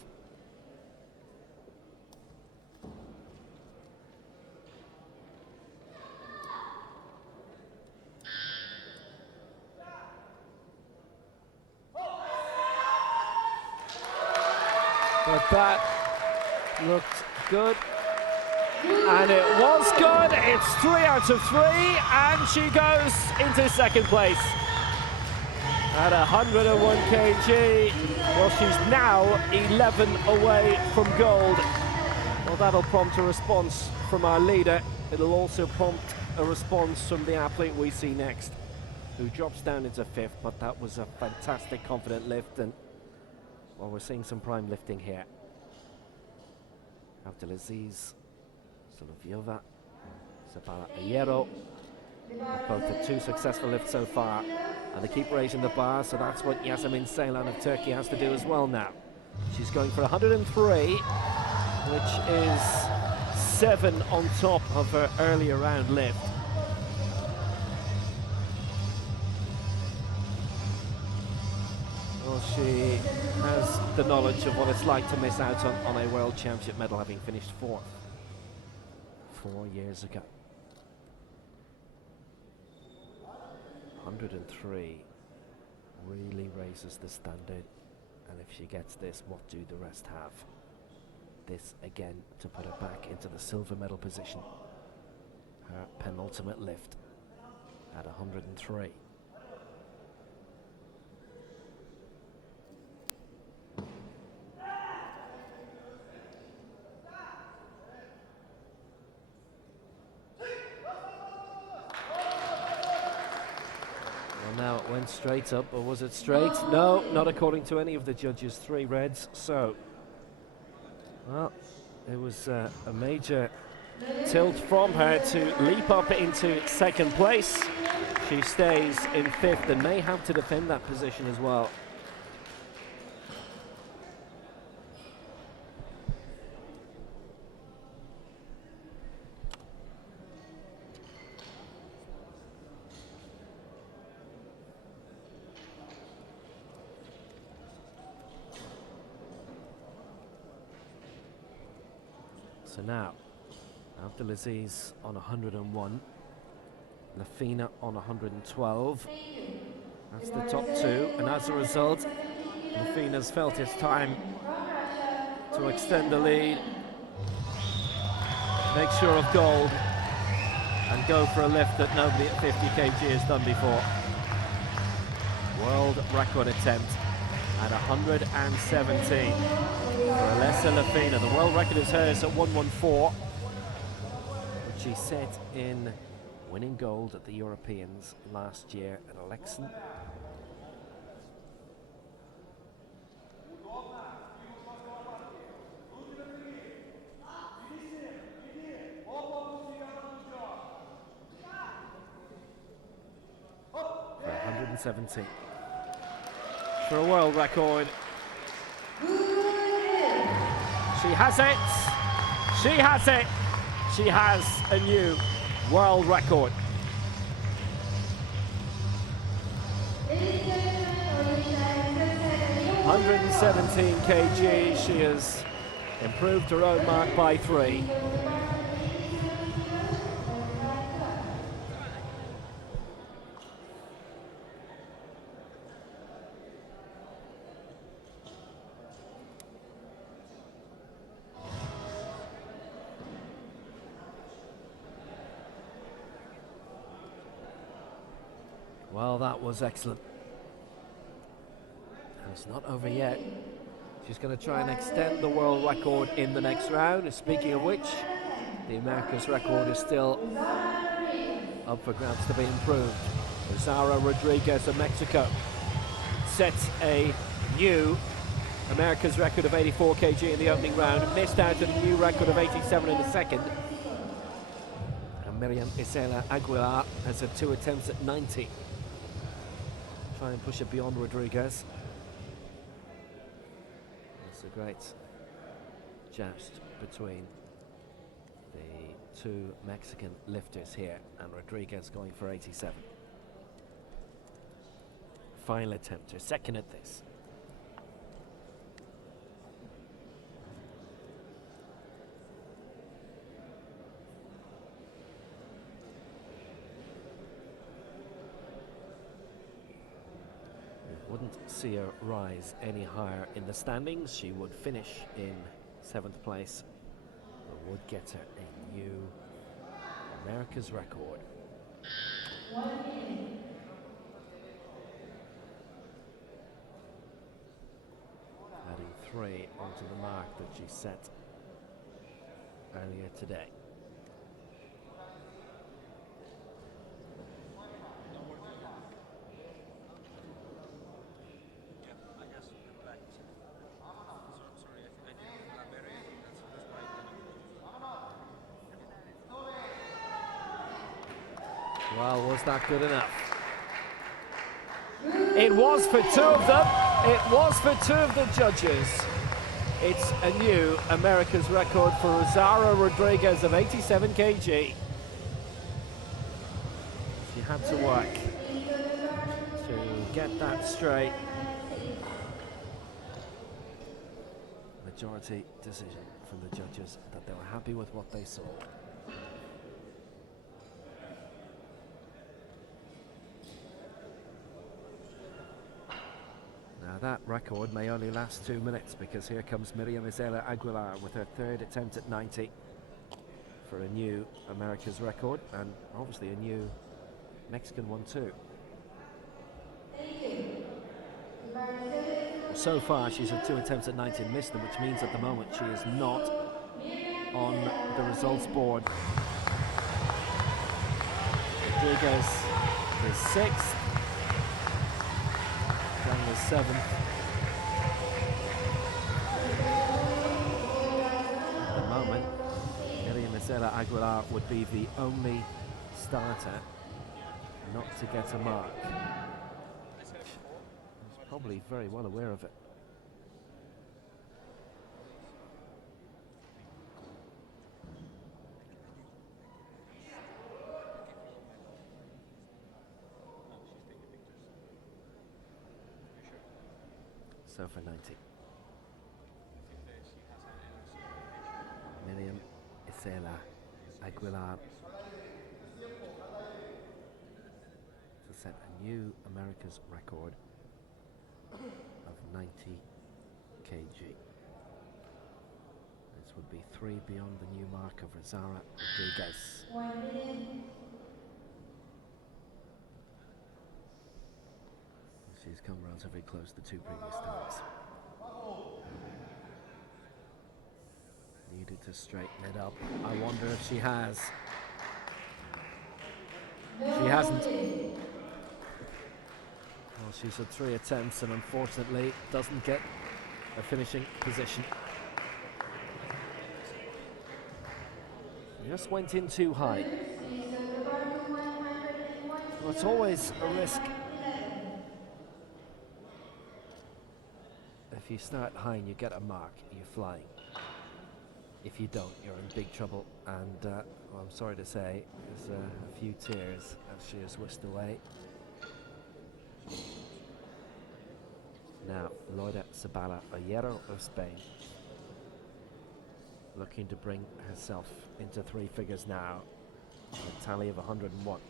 But that looked good. And it was good. It's 3 out of 3, and she goes into second place at 101 kg. Well, she's now 11 away from gold. Well, that'll prompt a response from our leader. It'll also prompt a response from the athlete we see next, who drops down into 5th, but that was a fantastic, confident lift, and well, we're seeing some prime lifting here. Abdelaziz, Soloviova, Zabala Ayero have both had 2 successful lifts so far, and they keep raising the bar, so that's what Yasemin Ceylan of Turkey has to do as well now. She's going for 103, which is 7 on top of her earlier round lift. Well, she has the knowledge of what it's like to miss out on a World Championship medal, having finished 4th 4 years ago. 103 really raises the standard, and if she gets this, what do the rest have? This again to put her back into the silver medal position. Her penultimate lift at 103. Now it went straight up, or was it straight? No, not according to any of the judges. 3 reds, so well, it was a major tilt from her to leap up into second place. She stays in 5th and may have to defend that position as well. So now, Abdelaziz on 101, Lafina on 112. That's the top 2, and as a result, Lafina's felt it's time to extend the lead, make sure of gold, and go for a lift that nobody at 50 kg has done before. World record attempt at 117 for Oleysa Lafina. The world record is hers at 114, which she set in winning gold at the Europeans last year at Alexan. For 117. For a world record. She has it. She has it. She has a new world record. 117 kg. She has improved her own mark by 3. Well, that was excellent. And it's not over yet. She's going to try and extend the world record in the next round. Speaking of which, the America's record is still up for grabs to be improved. Zara Rodriguez of Mexico sets a new America's record of 84 kg in the opening round, missed out on a new record of 87 in the second. And Miriam Isela Aguilar has had 2 attempts at 90. Try and push it beyond Rodriguez. It's a great joust between the 2 Mexican lifters here, and Rodriguez going for 87. Final attempt, her second at this. couldn't see her rise any higher in the standings. She would finish in 7th place, but would get her a new America's record. 1 minute. Adding 3 onto the mark that she set earlier today. Well, was that good enough? It was for 2 of them. It was for 2 of the judges. It's a new America's record for Rosario Rodriguez of 87 kg. She had to work to get that straight. Majority decision from the judges that they were happy with what they saw. Now that record may only last 2 minutes, because here comes Lidiia Aguilar with her 3rd attempt at 90 for a new America's record, and obviously a new Mexican one too. So far she's had 2 attempts at 90 and missed them, which means at the moment she is not on the results board. Rodriguez is 6th. Was 7th. At the moment, Lidiia Aguilar would be the only starter not to get a mark. She's probably very well aware of it. So for 90. Lidiia Aguilar to set a new America's record of 90 kg. This would be 3 beyond the new mark of Rosario Rodriguez. 1 minute. She's come relatively close the 2 previous times. Needed to straighten it up. I wonder if she has. She hasn't. Well, she's had 3 attempts and unfortunately doesn't get a finishing position. Just went in too high. Well, it's always a risk. If you start high and you get a mark, you're flying. If you don't, you're in big trouble. And well, I'm sorry to say, there's a few tears as she is whisked away. Now, Loida Zabala-Hierro of Spain, looking to bring herself into 3 figures now, a tally of 101.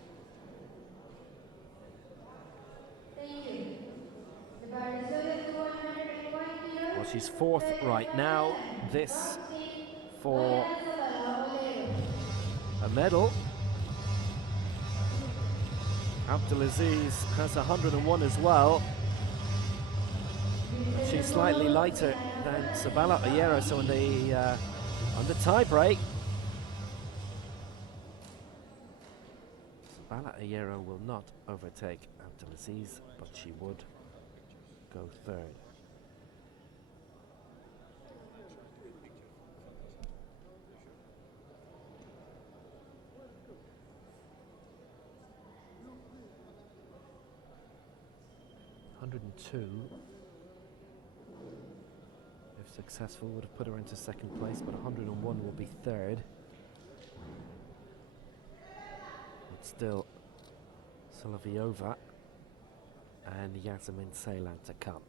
Well, she's 4th right now. This for a medal. Abdelaziz has 101 as well. She's slightly lighter than Zabala-Hierro, so on the tie break, Zabala-Hierro will not overtake Abdelaziz, but she would go 3rd. If successful, would have put her into 2nd place, but 101 will be 3rd. But still, Soloviova and Yasemin Ceylan to come.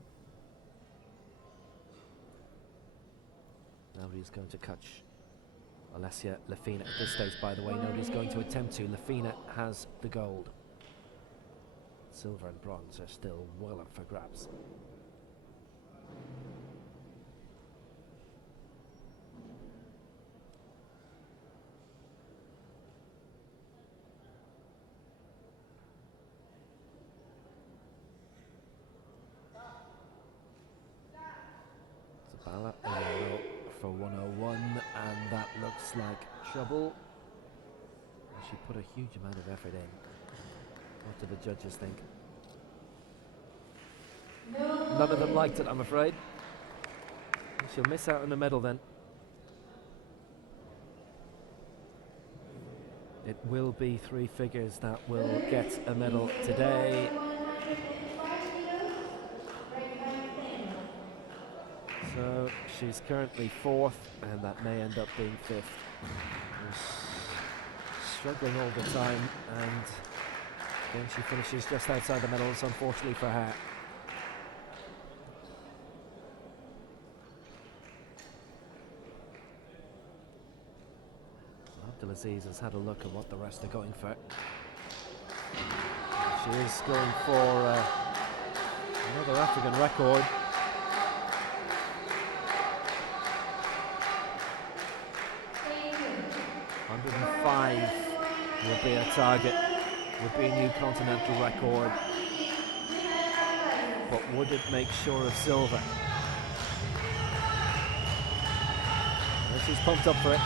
Nobody's going to catch Oleysa Lafina at this stage, by the way. Nobody's going to attempt to. Lafina has the gold. silver and bronze are still well up for grabs. Zabala, a yellow for 101, and that looks like trouble. She put a huge amount of effort in. What do the judges think? None of them liked it, I'm afraid. She'll miss out on a medal then. It will be three figures that will get a medal today. So she's currently fourth, and that may end up being fifth. She's struggling all the time, and then she finishes just outside the medals, unfortunately for her. Abdelaziz has had a look at what the rest are going for. She is going for another African record. Would be a target, would be a new continental record, but would it make sure of silver? Well, she's pumped up for it.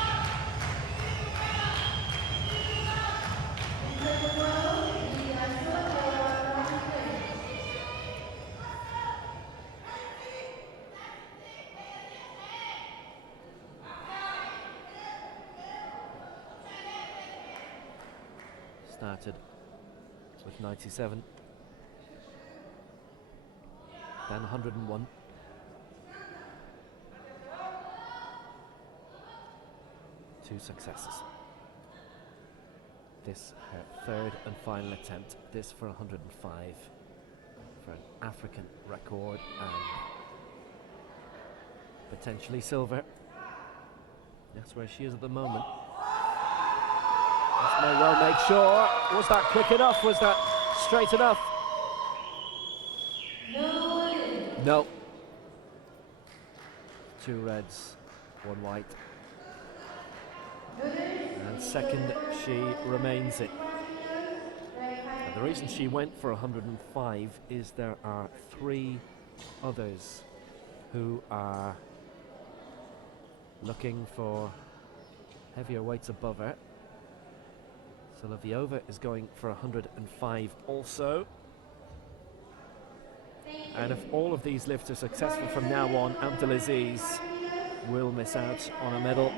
Started with 97, then 101, two successes. This her third and final attempt, this for 105 for an African record and potentially silver. That's where she is at the moment. This may well make sure. Was that quick enough? Was that straight enough? No. Two reds, one white. And second, she remains it. And the reason she went for 105 is there are three others who are looking for heavier weights above her. Soloviova is going for 105 also. And if all of these lifts are successful from now on, Abdelaziz will miss out on a medal.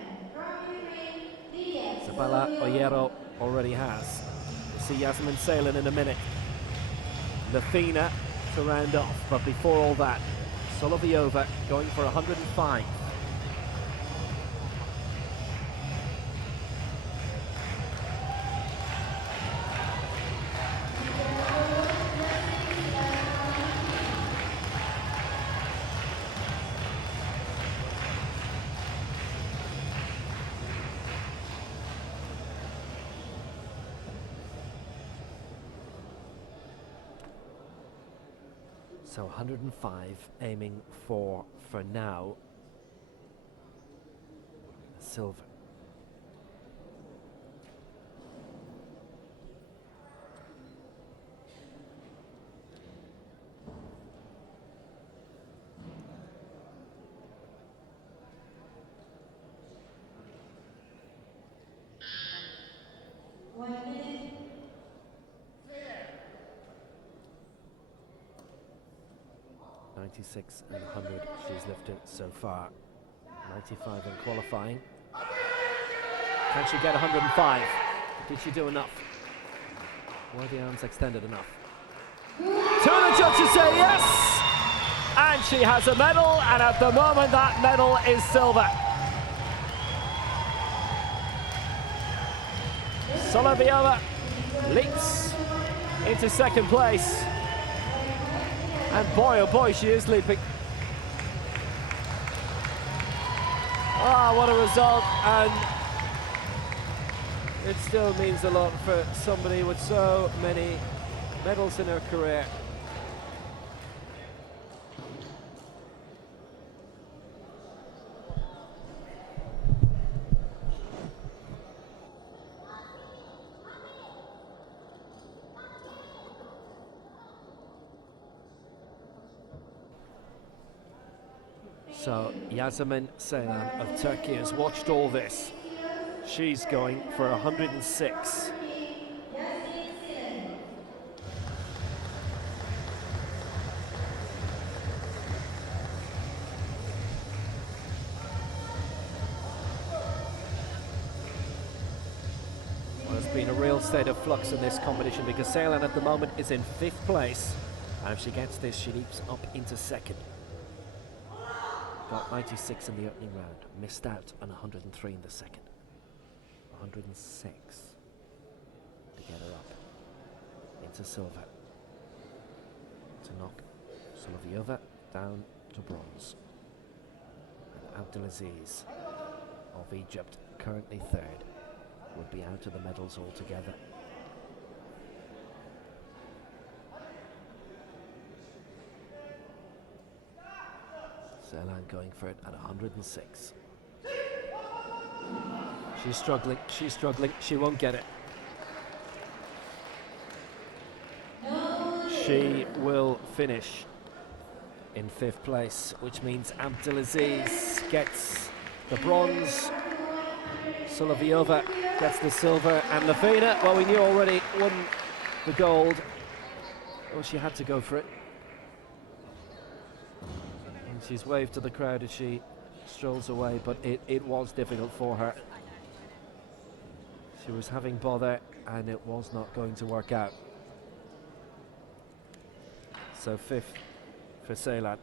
Zabala Oyero already has. We'll see Yasmin Salen in a minute. Lafina to round off, but before all that, Soloviova going for 105. So 105 aiming for now, silver. And 100 she's lifted so far. 95 in qualifying. Can she get 105? Did she do enough? Were the arms extended enough? Two of the judges say yes! And she has a medal, and at the moment that medal is silver. Soloviova leaps into second place. And boy, oh boy, she is leaping. Ah, what a result, and it still means a lot for somebody with so many medals in her career. So Yasemin Ceylan of Turkey has watched all this. She's going for 106. Well, there's been a real state of flux in this competition because Ceylan at the moment is in 5th place. And if she gets this, she leaps up into 2nd. Got 96 in the opening round, missed out on 103 in the 2nd. 106 to get her up into silver, to knock Soloviova down to bronze. And Abdelaziz of Egypt, currently 3rd, would be out of the medals altogether. Ceylan going for it at 106. She's struggling, she won't get it. She will finish in 5th place, which means Abdelaziz gets the bronze, Soloviova gets the silver, and Lafina, well, we knew already, won the gold. Well, she had to go for it. And she's waved to the crowd as she strolls away, but it was difficult for her. She was having bother, and it was not going to work out. So 5th for Ceylan.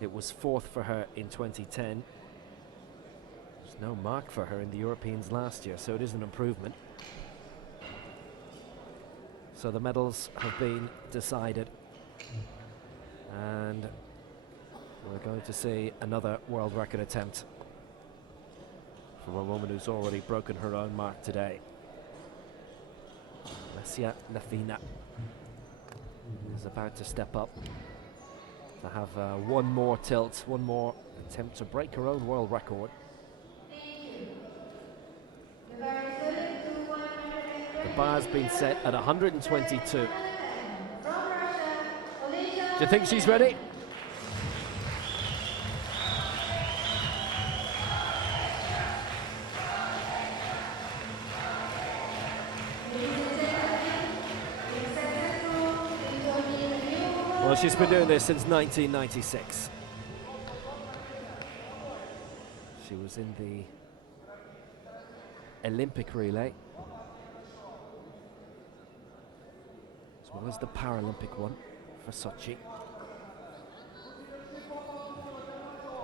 It was 4th for her in 2010. There's no mark for her in the Europeans last year, so it is an improvement. So the medals have been decided, and we're going to see another world record attempt from a woman who's already broken her own mark today. Oleysa Lafina is about to step up to have one more tilt, one more attempt to break her own world record. The bar's been set at 122. Do you think she's ready? Well, she's been doing this since 1996. She was in the Olympic relay, as well as the Paralympic one for Sochi.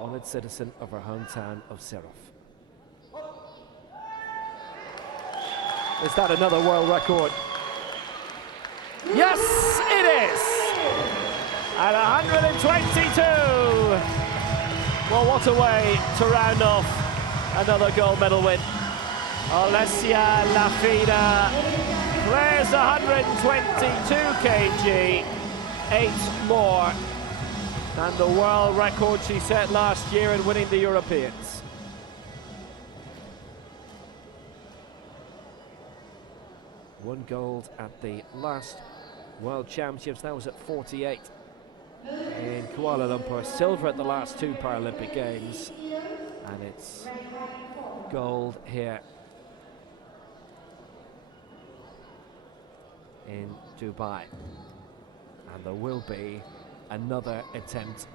Honoured citizen of her hometown of Serov. Is that another world record? Yes, it is! At 122! Well, what a way to round off another gold medal win. Oleysa Lafina clears 122 kg, 8 more than the world record she set last year in winning the Europeans. One gold at the last World Championships, that was at 48 in Kuala Lumpur, silver at the last 2 Paralympic Games, and it's gold here in Dubai. And there will be another attempt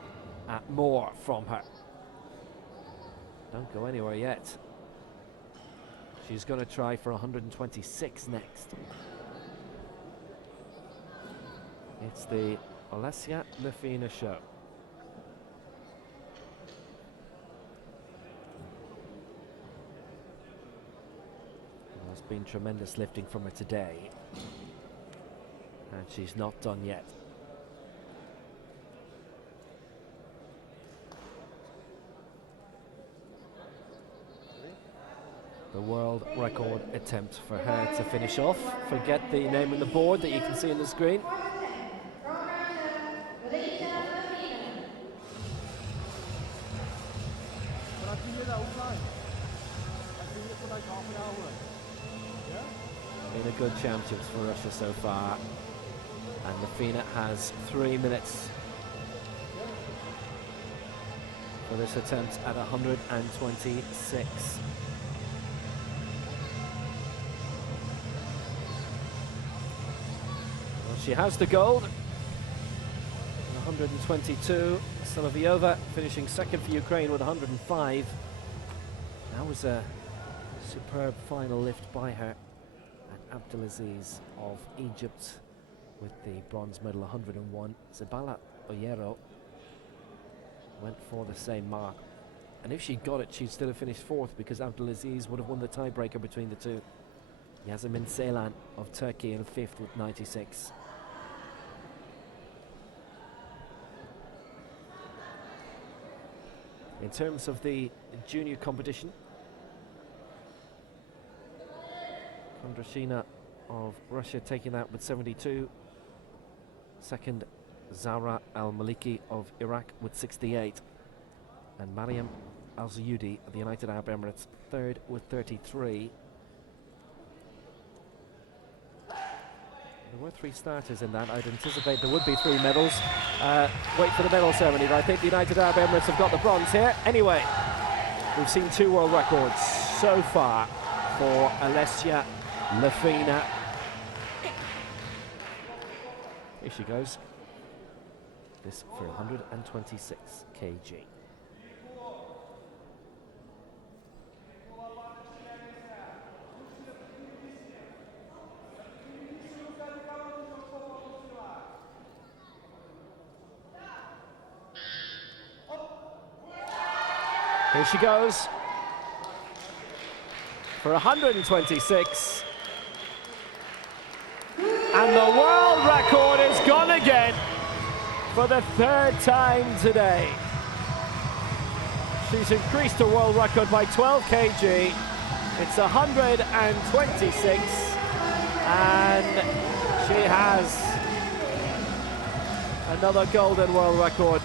at more from her. Don't go anywhere yet. She's going to try for 126 next. It's the Oleysa Lafina show. There's been tremendous lifting from her today, and she's not done yet. the world record attempt for her to finish off. Forget the name on the board that you can see on the screen. Been a good championships for Russia so far, and Lafina has 3 minutes for this attempt at 126. Well, she has the gold, 122. Soloviova finishing second for Ukraine with 105. That was a superb final lift by her. And Abdelaziz of Egypt with the bronze medal, 101. Zabala Oyero went for the same mark, and if she got it, she'd still have finished fourth, because Abdelaziz would have won the tiebreaker between the two. Yasemin Ceylan of Turkey in fifth with 96. In terms of the junior competition, Kondrashina of Russia taking that with 72. Second, Zahra Al-Maliki of Iraq with 68. And Mariam Al-Zayudi of the United Arab Emirates third with 33. There were 3 starters in that. I'd anticipate there would be 3 medals. Wait for the medal ceremony, but I think the United Arab Emirates have got the bronze here. Anyway, we've seen 2 world records so far for Oleysa Lafina. Here she goes. This for 126 kg. Here she goes for 126. And the world record is gone again for the 3rd time today. She's increased her world record by 12 kg. It's 126, and she has another golden world record.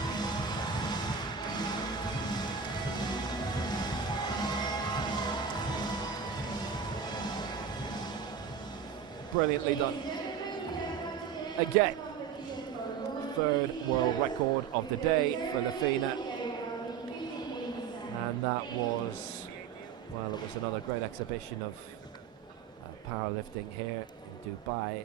Brilliantly done. Again, 3rd world record of the day for Lafina. And that was, well, it was another great exhibition of powerlifting here in Dubai.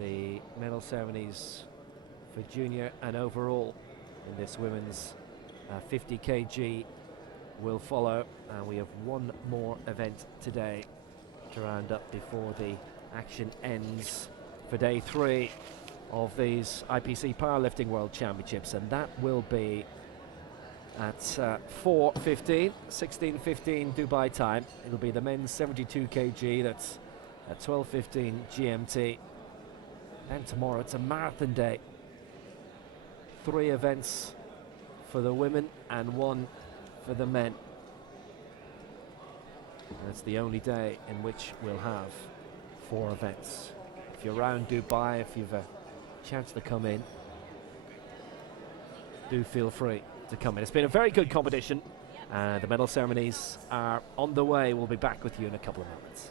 The medal ceremonies for junior and overall in this women's 50 kg will follow, and we have one more event today to round up before the action ends for day 3 of these IPC Powerlifting World Championships, and that will be at 4:15, 16:15 Dubai time. It'll be the men's 72 kg, that's at 12:15 GMT. And tomorrow it's a marathon day. 3 events for the women and 1 for the men. That's the only day in which we'll have 4 events. If you're around Dubai, if you've a chance to come in, do feel free to come in. It's been a very good competition. The medal ceremonies are on the way. We'll be back with you in a couple of moments.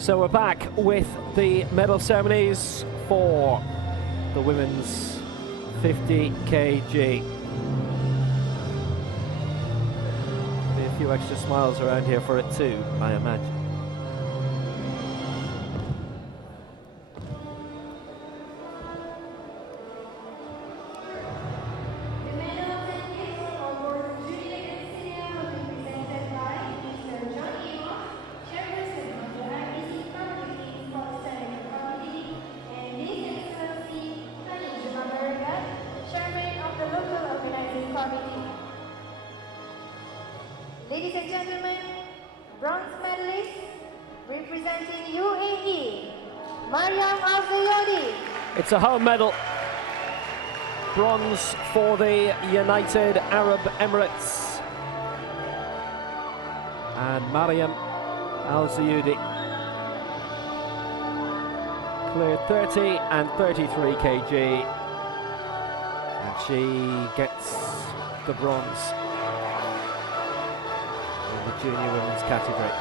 So we're back with the medal ceremonies for the women's 50 kg. Be a few extra smiles around here for it too, I imagine. Ladies and gentlemen, bronze medalist representing UAE, Mariam Al-Zayadi. It's a home medal. Bronze for the United Arab Emirates. And Mariam Al-Zayadi cleared 30 and 33 kg. And she gets the bronze in the junior women's category.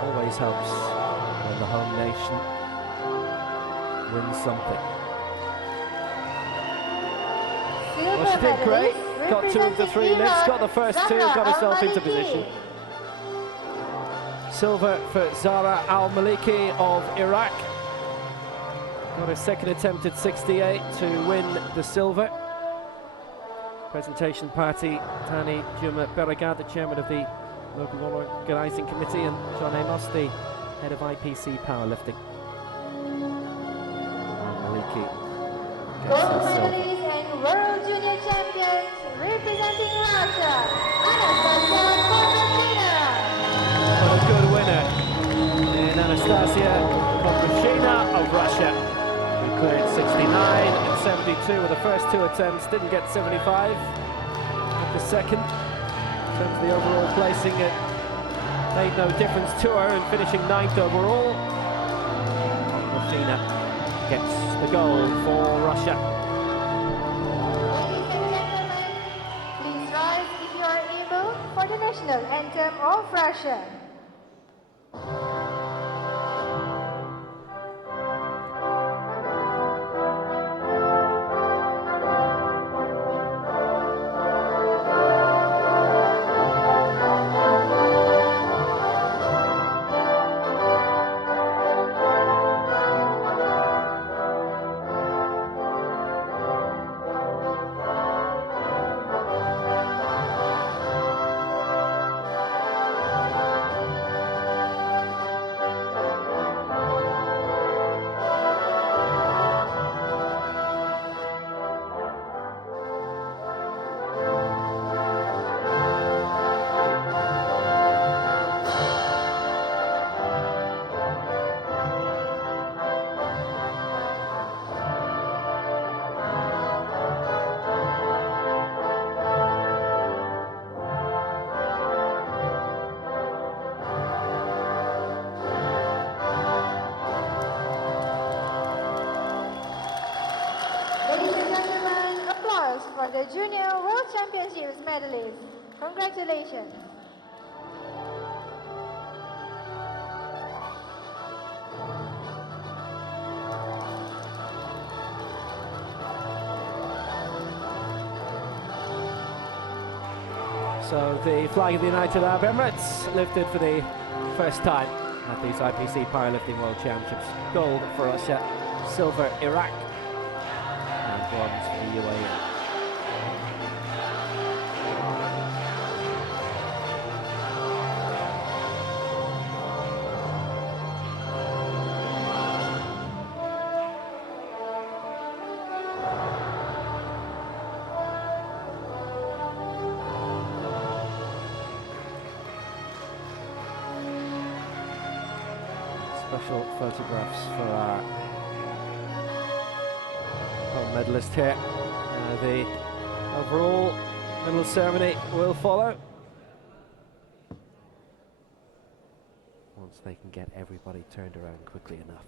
Always helps when the home nation wins something. Well, she did great. Got 2 of the 3 lifts, got the first 2, got herself into position. Silver for Zara Al-Maliki of Iraq. Got her second attempt at 68 to win the silver. Presentation party, Tani Juma Beragad, the chairman of the local organising committee, and John Amos, the head of IPC Powerlifting. Maliki gets Gold the silver. medalist and world junior champions representing Russia, Anastasia Kondrashina. What a good winner in Anastasia Kondrashina of Russia, who cleared 69 and 72 with the first 2 attempts, didn't get 75 at the second. In terms of the overall placing, it made no difference to her, and finishing 9th overall. Kondrashina gets the gold for Russia. Ladies and gentlemen, please rise if you are able for the national anthem of Russia. For the Junior World Championships medalists. Congratulations. So the flag of the United Arab Emirates lifted for the first time at these IPC Powerlifting World Championships. Gold for Russia, silver Iraq, and bronze for the UAE. Special photographs for our gold medalist here. The overall medal ceremony will follow once they can get everybody turned around quickly enough.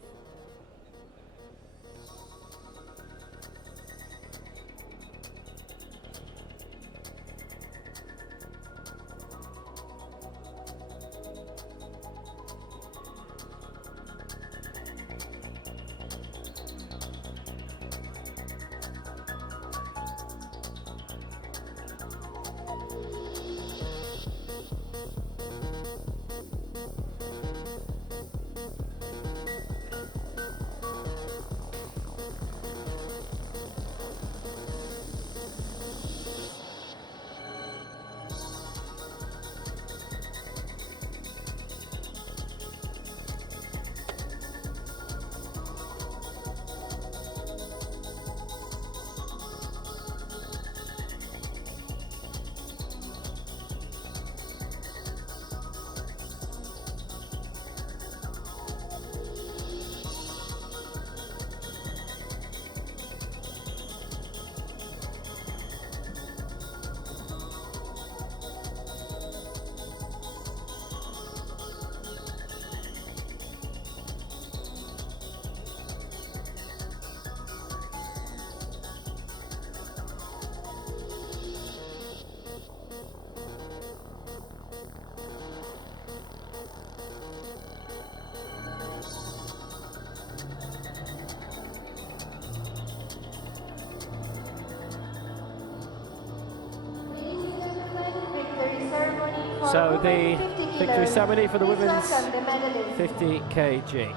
So the victory ceremony for the women's the medalist. 50 kg.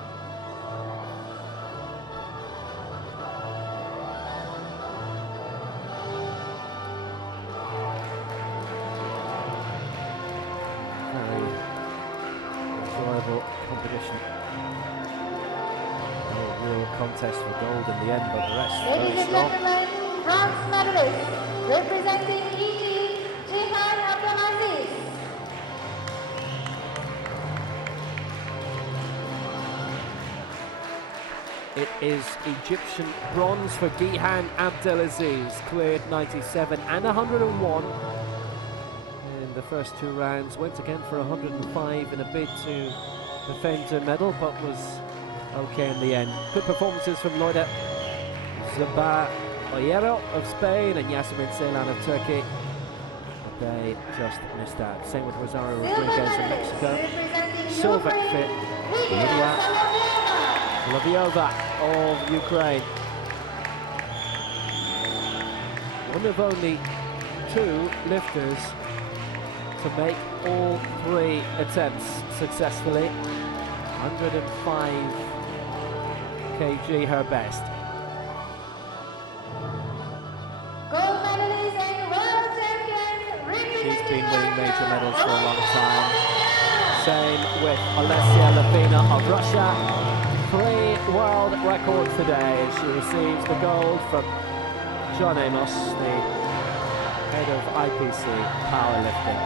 Very enjoyable competition. A real contest for gold in the end, but the rest Ladies very and strong. gentlemen, bronze medalist, representing EG, Gihan Abdelaziz. It is Egyptian bronze for Gihan Abdelaziz, cleared 97 and 101 in the first 2 rounds. Went again for 105 in a bid to defend a medal, but was okay in the end. Good performances from Lidiia of Spain and Yasemin Ceylan of Turkey. But they just missed out. Same with Rosario Rodriguez of Mexico. Silver fit Lidiia Soloviova of Ukraine. One of only 2 lifters to make all 3 attempts successfully. 105 kg her best. Gold medalist and world champion. She's been winning major medals for a long time. Same with Oleysa Lafina of Russia. 3 world records today as she receives the gold from Gihan Amos, the head of IPC Powerlifting.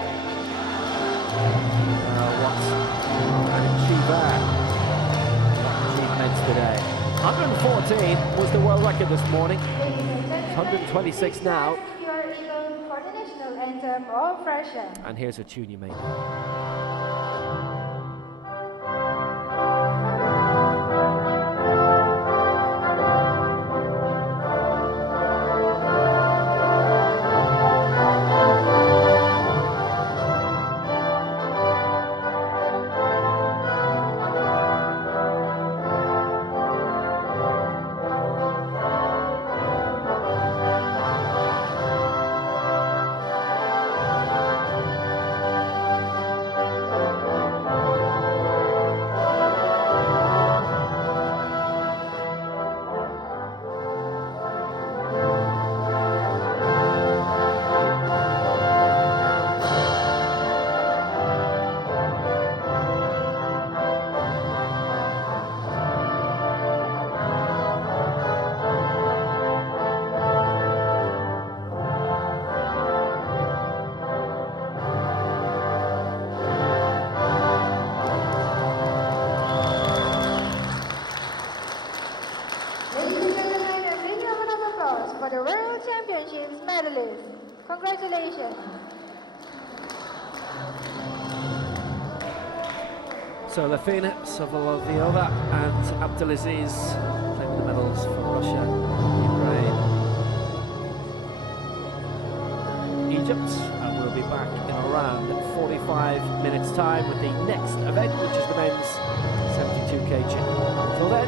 What an achiever. What achievements today. 114 was the world record this morning. 126 now. Your eagle for the national anthem of Russia. And here's a tune you made. For the World Championships medalist. Congratulations. So Lafina, Soloviova and Abdelaziz claiming the medals for Russia, Ukraine, Egypt, and we'll be back in around 45 minutes time with the next event, which is the men's 72 kg. Until then,